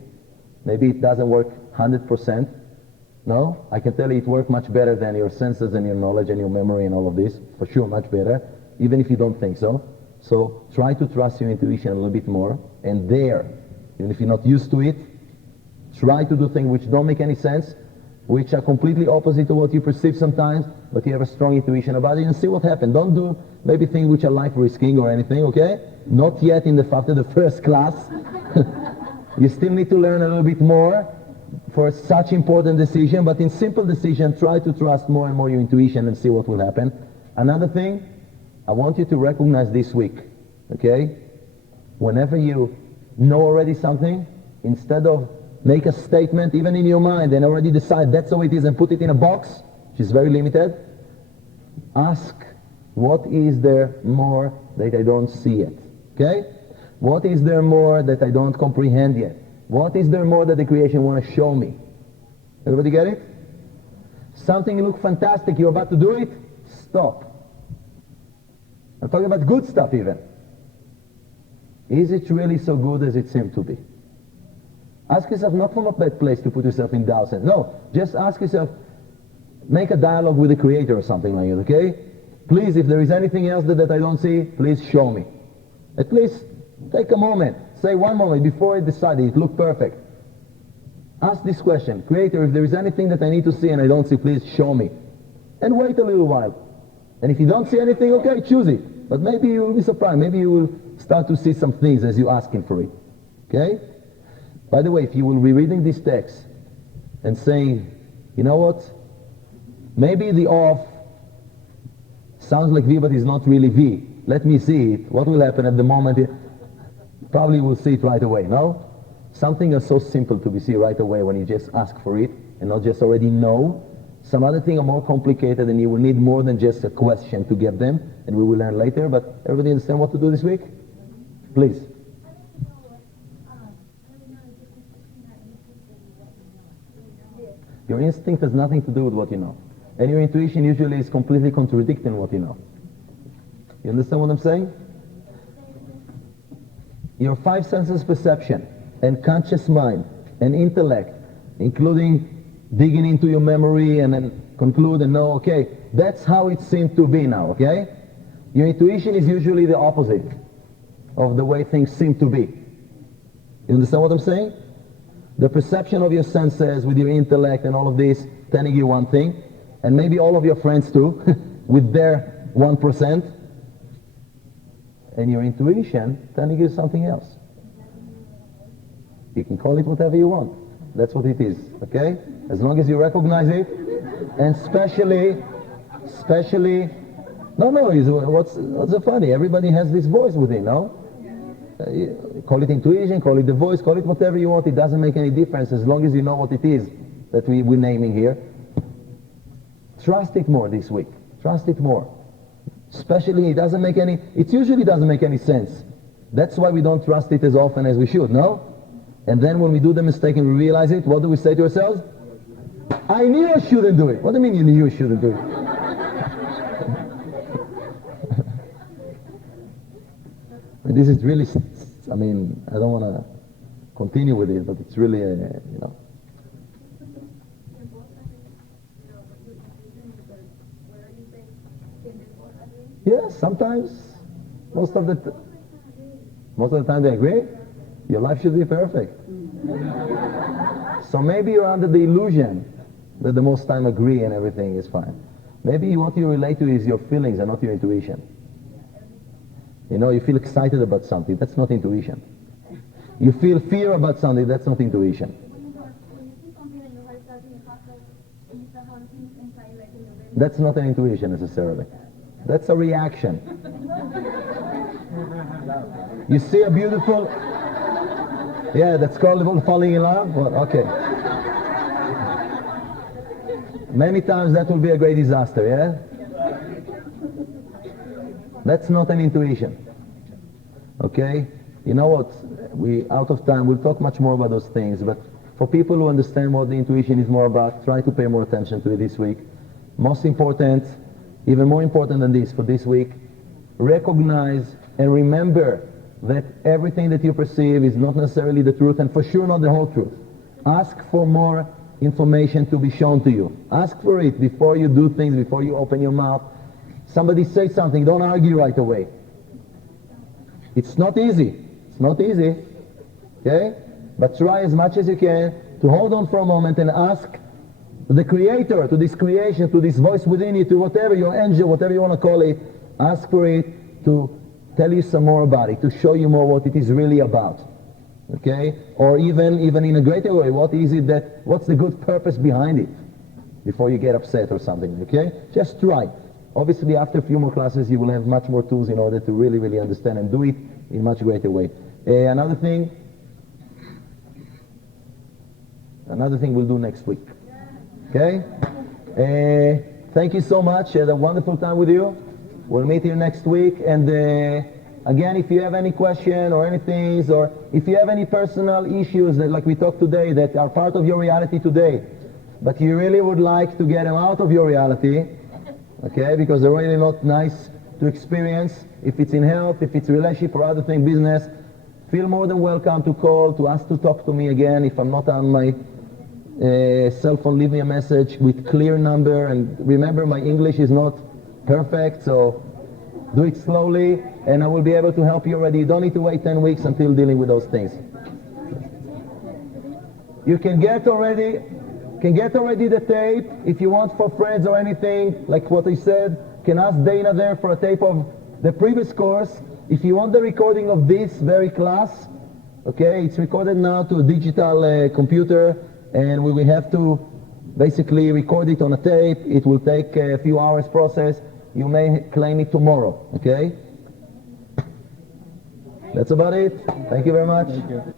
Maybe it doesn't work 100%. No, I can tell you it works much better than your senses and your knowledge and your memory and all of this. For sure, much better, even if you don't think so. So try to trust your intuition a little bit more, and there, even if you're not used to it, try to do things which don't make any sense, which are completely opposite to what you perceive sometimes, but you have a strong intuition about it, and see what happens. Don't do maybe things which are life-risking or anything, okay? Not yet after the first class. You still need to learn a little bit more for such important decision, but in simple decision, try to trust more and more your intuition and see what will happen. Another thing, I want you to recognize this week, okay? Whenever you know already something, instead of make a statement even in your mind and already decide that's how it is and put it in a box, which is very limited, ask, what is there more that I don't see yet? Okay? What is there more that I don't comprehend yet? What is there more that the creation want to show me? Everybody get it? Something look fantastic, you're about to do it, stop. I'm talking about good stuff even. Is it really so good as it seemed to be? Ask yourself, not from a bad place to put yourself in doubt. No, just ask yourself, make a dialogue with the Creator or something like that, okay? Please, if there is anything else that I don't see, please show me. At least take a moment, say one moment before I decide it looked perfect. Ask this question, Creator, if there is anything that I need to see and I don't see, please show me. And wait a little while. And if you don't see anything, okay, choose it. But maybe you will be surprised. Maybe you will start to see some things as you ask Him for it. Okay? By the way, if you will be reading this text and saying, you know what? Maybe the off sounds like V, but it's not really V. Let me see it. What will happen at the moment? Probably will see it right away, no? Something is so simple to be seen right away when you just ask for it and not just already know. Some other things are more complicated and you will need more than just a question to get them, and we will learn later. But everybody understand what to do this week? Please. Your instinct has nothing to do with what you know. And your intuition usually is completely contradicting what you know. You understand what I'm saying? Your five senses perception and conscious mind and intellect, including digging into your memory and then conclude and know, okay, that's how it seems to be now, okay? Your intuition is usually the opposite of the way things seem to be. You understand what I'm saying? The perception of your senses with your intellect and all of this telling you one thing, and maybe all of your friends too, with their 1%, and your intuition telling you something else. You can call it whatever you want. That's what it is, okay? As long as you recognize it, and especially, what's so funny? Everybody has this voice within, no? Call it intuition, call it the voice, call it whatever you want. It doesn't make any difference as long as you know what it is that we're naming here. Trust it more this week. Trust it more. Especially, it usually doesn't make any sense. That's why we don't trust it as often as we should, no? And then when we do the mistake and we realize it, what do we say to ourselves? I knew I shouldn't do it. What do you mean you knew you shouldn't do it? And this is really, I don't want to continue with it, but it's really, Yes, sometimes. Most of the time they agree. Your life should be perfect. So maybe you're under the illusion that the most time agree and everything is fine. Maybe what you relate to is your feelings and not your intuition. You feel excited about something, that's not intuition. You feel fear about something, that's not intuition. That's not an intuition necessarily. That's a reaction. You see a beautiful... Yeah, that's called falling in love? Well, okay. Many times that will be a great disaster, yeah? That's not an intuition. Okay? You know what? Out of time, we'll talk much more about those things, but for people who understand what the intuition is more about, try to pay more attention to it this week. Most important, even more important than this for this week, recognize and remember that everything that you perceive is not necessarily the truth, and for sure not the whole truth. Ask for more information to be shown to you. Ask for it before you do things, before you open your mouth. Somebody says something, don't argue right away. It's not easy. It's not easy. Okay? But try as much as you can to hold on for a moment and ask the Creator, to this creation, to this voice within you, to whatever, your angel, whatever you want to call it, ask for it to tell you some more about it, to show you more what it is really about. Okay? Or even in a greater way, what's the good purpose behind it before you get upset or something. Okay? Just try. Obviously, after a few more classes, you will have much more tools in order to really, really understand and do it in a much greater way. Another thing we'll do next week. Okay? Thank you so much. Had a wonderful time with you. We'll meet here next week. And again, if you have any question or anything, or if you have any personal issues that, like we talked today, that are part of your reality today, but you really would like to get them out of your reality, okay, because they're really not nice to experience, if it's in health, if it's relationship or other thing, business, feel more than welcome to call, to ask to talk to me again. If I'm not on my cell phone, leave me a message with clear number. And remember, my English is not perfect, so do it slowly, and I will be able to help you already. You don't need to wait 10 weeks until dealing with those things. You can get already the tape if you want, for friends or anything, like what I said. Can ask Dana there for a tape of the previous course. If you want the recording of this very class, okay, it's recorded now to a digital computer, and we will have to basically record it on a tape. It will take a few hours process. You may claim it tomorrow, okay? That's about it. Thank you very much. Thank you.